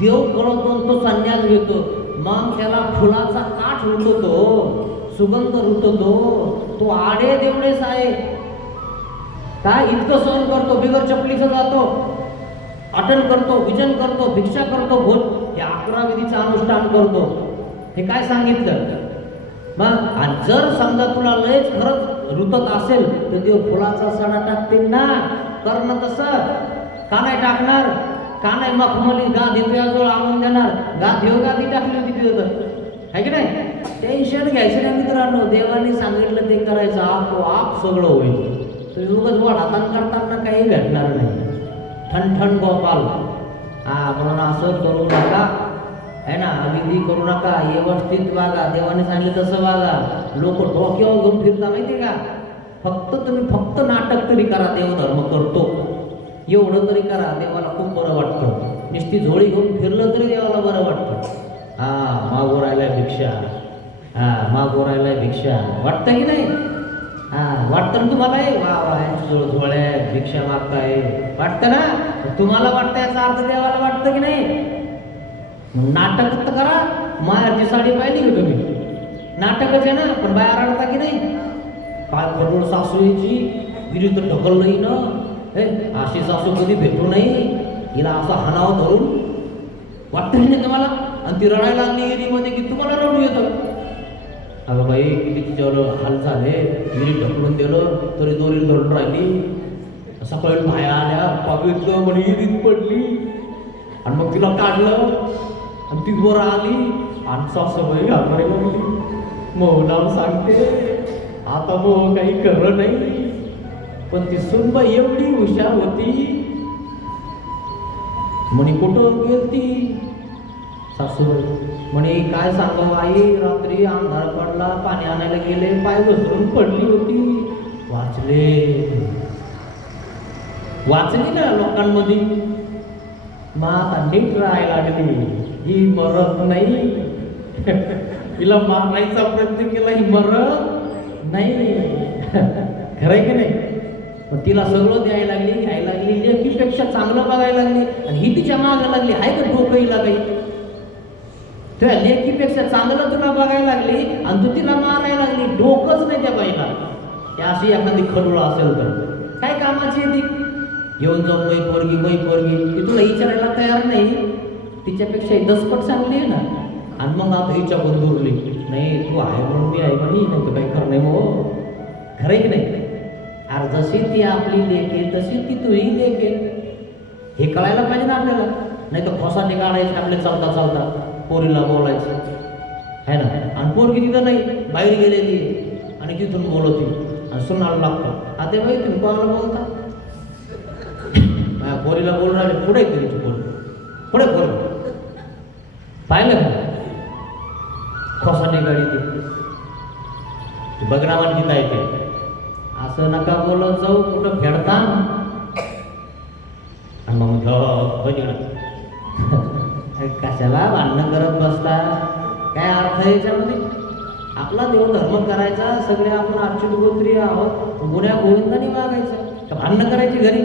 देव कळतो तो संन्यास घेतो. मग त्याला फुलाचा काठ रुततो सुगंध रुततो. तो आडे देवडेस आहे काय. इतकं सहन करतो, बिगर चपलीचं जातो, अटल करतो, विजन करतो, भिक्षा करतो, भोज हे 11 विधीचं अनुष्ठान करतो. हे काय सांगितलं. मग आणि जर समजा तुला लयच खरंच रुतत असेल तर देव फुलाचा सडा टाकतील ना. कर ना तसं. का नाही टाकणार. का नाही मखमली गादी तुझ्याजवळ आणून देणार. गादी टाकली होती तिथं आहे की नाही? टेन्शन घ्यायचं नाही मित्रांनो, देवाने सांगितलं ते करायचं, आपोआप सगळं होईल. तुम्ही उगाच हातान करताना काही घडणार नाही. ठणठण गोपाल. म्हणून असं करू नका, आहे ना, अविधी करू नका, व्यवस्थित वागा, देवाने सांगितलं तसं वागा. लोक डोक्यावर घेऊन फिरता माहिती का? फक्त नाटक तरी करा, देवधर्म करतो एवढं तरी करा, देवाला खूप बरं वाटतं. नुसती झोळी घेऊन फिरलं तरी देवाला बरं वाटतं. मागो राहिलाय भिक्षा, मागो राहिलाय भिक्षा, वाटतं की नाही? वाटतं ना तुम्हाला? वा झोळ्या भिक्षा मागताय, वाटतं ना? तुम्हाला वाटतं, याचा अर्थ देवाला वाटतं की नाही? मग नाटक तर करा. मायाची साडी पाहिली का तुम्ही? नाटकच आहे ना, पण बाहेर आडता की नाही? काय करोड सासू याची, विरुद्ध ढकल नाही ना, अशी सासू कधी भेटू नाही, हिला असं हाणावं धरून, वाटतं की नाही तुम्हाला? आणि ती रडायला लागली एरीमध्ये की तुम्हाला रडू येतं. अगं बाई, किती तिच्यावर हाल झाले, विहिरी ढकलून दिलं तरी दोरी धरून राहिली. सकाळी बाया आल्या, पावित्लं म्हणे विहिरीत पडली, आणि मग तिला काढलं आणि ती वर आली आणि सासूबाई घाबरायला लागली. मोहनाव सांगते आता मोह काही खरं नाही. पण ती सुनबाई एवढी हुशार होती, म्हणे कुठं गेलती सासूबाई? म्हणे काय सांगू आई, रात्री अंधार पडला, पाणी आणायला गेले, पाय घसरून पडली होती. वाचली ना लोकांमध्ये. मग आता नीट राहायला लागली, ही मरत नाही. हिला मारायचा प्रयत्न केला, ही मरत नाही. खरंय की नाही? पण तिला सगळं द्यायला लागली, घ्यायला लागली, लेकीपेक्षा चांगलं बघायला लागली, आणि ही तिच्या मागं लागली. आहे का डोकं हिला काही? तुझ्या लेकीपेक्षा चांगलं तुला बघायला लागली आणि तू तिला मारायला लागली. डोकंच नाही त्या बाईला. त्या अशी एखादी खडूळ असेल तर काय कामाची आहे ती? घेऊन जाऊन मै पोरगी ती तुला विचारायला तयार नाही. तिच्यापेक्षा दसपट चांगली आहे ना. आणि मग आता हिच्या बंधुरली नाही, तू आहे म्हणून मी आहे म्हणी, नाही तर काही खरं नाही. मग खरं की नाही? अरे जशी ती आपली लेक आहे तशी ती तुही लेक आहे, हे कळायला पाहिजे ना आपल्याला. नाही तर खोसाने काढायचे आपले चालता चालता, पोरीला बोलायचं आहे ना. आणि पोरगी तिथं नाही, बाहेर गेलेली आणि तिथून बोलवती आणि सुनायला लागतं. आता बाई तुम्ही कोणाला बोलता? पोरीला बोलणार पुढे तुमची पोर पुढे पोर पाहिलं का? खोसाने गाडी ती बगरावान गीता येते. असं नका बोलत जाऊ, कुठं फेडता आणि मग कशाला भांडणं करत बसता? काय अर्थ आहे याच्यामध्ये? आपला देवधर्म करायचा, सगळे आपण अच्युत गोत्री आहोत, गुन्ह्या गोविंदाने वागायचं, तर भांडणं करायची घरी.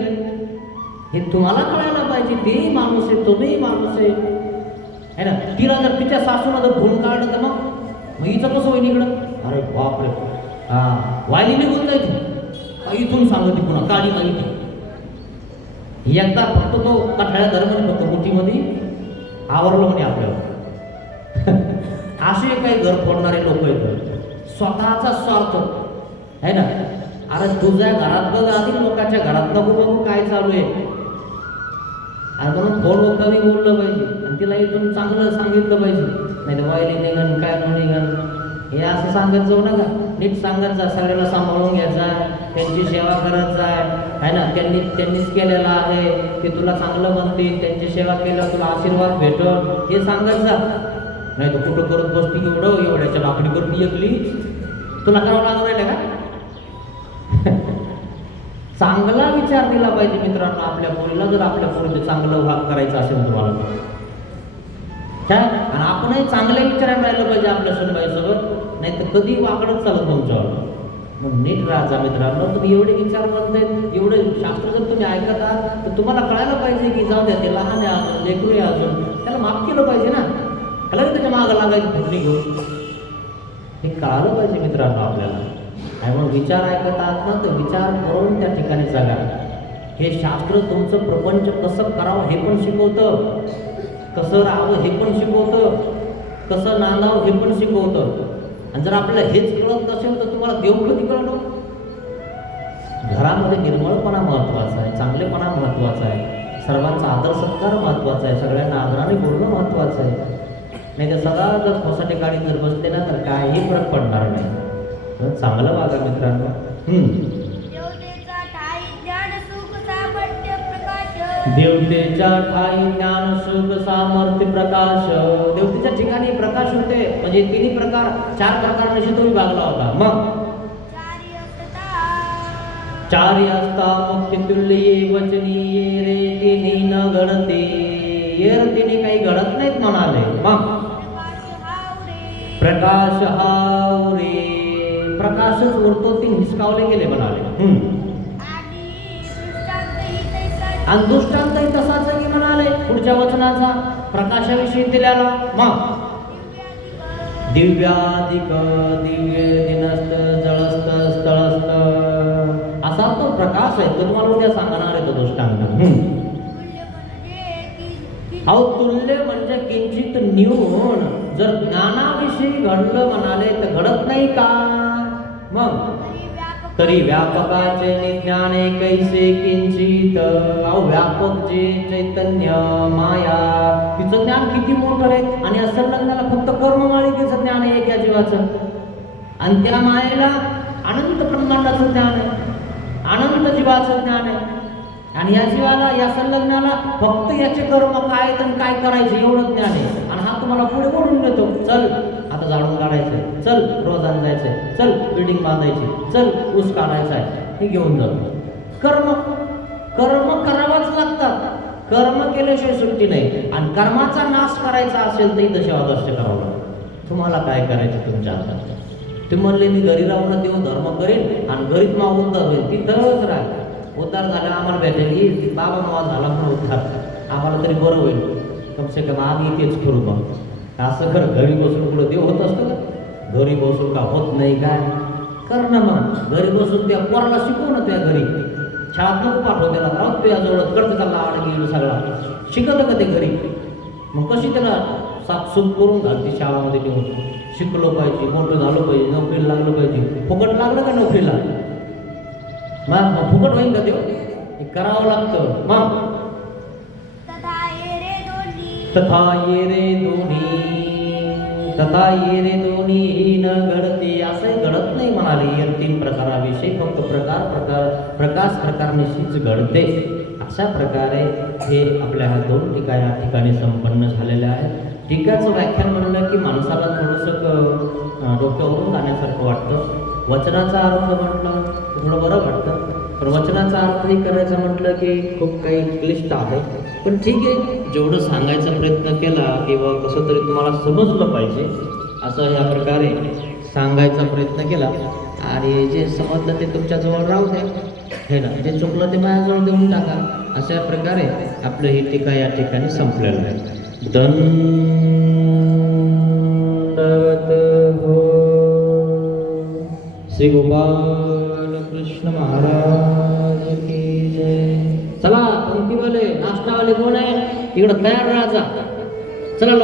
हे तुम्हाला कळायला पाहिजे. तेही माणूस आहे, तुम्ही माणूस आहे ना. तिला जर तिच्या सासूला जर धुवून काढलं तर मग हिचं कसं होईल इकडं? अरे बापरे, वायली निघून जायची. इथून सांगते पुन्हा काळी माहिती. एकदा फक्त तो कठाळ्या धर्माने फक्त मुठीमध्ये आवरलं म्हणे आपल्याला. असे काही घर फोडणारे लोक आहेत, स्वतःचा स्वार्थ आहे ना. अरे तुझ्या घरात बघ आधी, लोकांच्या घरात नको बघू काय चालू आहे. आणि म्हणून फोन कमी बोललं पाहिजे आणि तिला इथून चांगलं सांगितलं पाहिजे. नाही तर वायली निघण काय न निघण हे असं सांगत जाऊ नका. नीट सांगत जा, सगळ्याला सांभाळून घ्यायचा, त्यांची सेवा करत जाय आहे ना. त्यांनीच केलेलं आहे की तुला चांगलं म्हणतील, त्यांची सेवा केल्यावर तुला आशीर्वाद भेटल हे सांगत जा. नाही तर कुठं करत बसती एवढ्याच्या भाकरी करून एकली तुला करावं लागू राहिलं का? चांगला विचार दिला पाहिजे मित्रांनो आपल्या पोरीला. जर आपल्या पोरीचं चांगलं भाग करायचं असेल तुम्हाला काय, आणि आपणही चांगले विचारायला राहिलं पाहिजे आपल्या सुनबाईसोबत. नाही तर कधी वाकडच चालत तुमच्यावर. मग नीट राहा मित्रांनो. तुम्ही एवढे विचार म्हणतायत, एवढे शास्त्र जर तुम्ही ऐकत आहात तर तुम्हाला कळायला पाहिजे की जाऊ द्या, ते लहान आहे अजून, लेकरू आहे अजून, त्याला माफ केलं पाहिजे ना. त्याला त्याच्या मागं लागायची फुटणी घेऊन हे कळालं पाहिजे मित्रांनो आपल्याला. आणि मग विचार ऐकत आहात ना तर विचार करून त्या ठिकाणी जगा. हे शास्त्र तुमचं प्रपंच कसं करावं हे पण शिकवतं, कसं राहावं हे पण शिकवतं, कसं नांदावं हे पण शिकवतं. आणि जर आपल्याला हेच कळत नसेल तर तुम्हाला देव कधी कळलं? घरामध्ये निर्मळपणा महत्त्वाचा आहे, चांगलेपणा महत्त्वाचा आहे, सर्वांचा आदर सत्कार महत्त्वाचा आहे, सगळ्यांना आदराने बोलणं महत्त्वाचं आहे. नाही तर सदा जर खोसाटे काढी जर बसले ना तर काही फरक पडणार नाही. तर चांगलं वागा मित्रांनो. देवतेचा ठाई ज्ञान सुख सामर्थ्य प्रकाश. देवतेच्या ठाई ज्ञान सुख सामर्थ्य प्रकाश. देवतेच्या ठिकाणी प्रकाश होते म्हणजे तिन्ही प्रकार 4 प्रकारने तो विभागला होता. मग चारी असता मुक्ती तुल्य वचनीये रे तिन्ही न घडते. येर तिने काही घडत नाहीत म्हणाले. मग प्रकाश हाव रे. प्रकाशच उरतो तीन हिसकावले गेले म्हणाले. आणि दृष्टांतही तसाच की म्हणाले पुढच्या वचनाचा प्रकाशाविषयी दिल्याला. मग दिव्याधिक दिव्य दिनस्त जळस्त स्थळस्त असा तो प्रकाश आहे. तो तुम्हाला उद्या सांगणार आहे तो दृष्टांत. अहो तुल्य म्हणजे किंचित न्यून. जर ज्ञानाविषयी घडलं म्हणाले तर घडत नाही का. मग तरी व्यापकाचे निज्ञाने कैसे किंचित. अहो व्यापक जे चैतन्य माया तिचं ज्ञान किती मोठं आहे. आणि असं लग्नाला फक्त कर्ममालिकेचं ज्ञान आहे एका जीवाचं. आणि त्या मायेला अनंत ब्रह्मांडाचं ज्ञान आहे. अनंत जीवाचं ज्ञान आहे. आणि या जीवाला या संलग्नाला फक्त याचे कर्म काय तर काय करायचे एवढं ज्ञान आहे. आणि हा तुम्हाला पुढे बोलून देतो. चल आता झाडून काढायचंय, चल रोजान जायचंय, चल बिल्डिंग बांधायची, चल ऊस काढायचा आहे, हे घेऊन जातो. कर्म कर्म करावाच लागतात. कर्म केल्याशिवाय सुट्टी नाही. आणि कर्माचा नाश करायचा असेल तर इथं सेवादर्श करावं लागतं. तुम्हाला काय करायचं तुमच्या हातात. ते म्हणले मी घरी राहून देव धर्म करेन आणि घरीच मा उद्धार होईल. तिथंच राह. उद्धार झाला आम्हाला भेटेल की बाबा मावा झाला म्हणून उद्धार आम्हाला तरी बरं होईल. कमसे कम आम्ही तेच करू. मग असं कर घरी बसून पुढं देव होत असतं का. घरी बसून का होत नाही काय कर ना. मग घरी बसून त्या पोराला शिकवू ना. त्या घरी शाळेत नको पाठव त्याला. राहू तुझ्याजवळ कडक चालला गेलो सगळा शिकवतं का ते घरी. मग कशी त्याला साफसूफ करून घालते शाळामध्ये नेऊन. शिकलो पाहिजे, मोठं झालं पाहिजे, नोकरीला लागलं पाहिजे. फुकट लागलं का नोकरीला. मग फुकट होईल का देव. हे करावं लागतं. मग तथा ये रे दोन्ही न घडते. असंही घडत नाही म्हणाले. या 3 प्रकाराविषयी फक्त प्रकाश प्रकारनिशीच घडते. अशा प्रकारे हे आपल्या ह्या 2 टीका या ठिकाणी संपन्न झालेल्या आहेत. टीकाचं व्याख्यान म्हणलं की माणसाला थोडंसं डोक्यावरून जाण्यासारखं वाटतं. वचनाचा अर्थ म्हटलं थोडं बरं वाटतं. पण वचनाचा अर्थही करायचं म्हटलं की खूप काही क्लिष्ट आहे. पण ठीक आहे, जेवढं सांगायचा प्रयत्न केला किंवा कसं तरी तुम्हाला समजलं पाहिजे असं ह्या प्रकारे सांगायचा प्रयत्न केला. आणि जे समजलं ते तुमच्याजवळ राहू द्या. हे ना, जे चुकलं ते माझ्याजवळ देऊन टाका. अशा प्रकारे आपलं ही टीका या ठिकाणी संपलेलं आहे. दंडवत हो श्री गोपाल कृष्ण महाराज की जय. चला पंक्तीवाले नाश्तावाले कोण आहे इकडं तयार राहायचा. चला.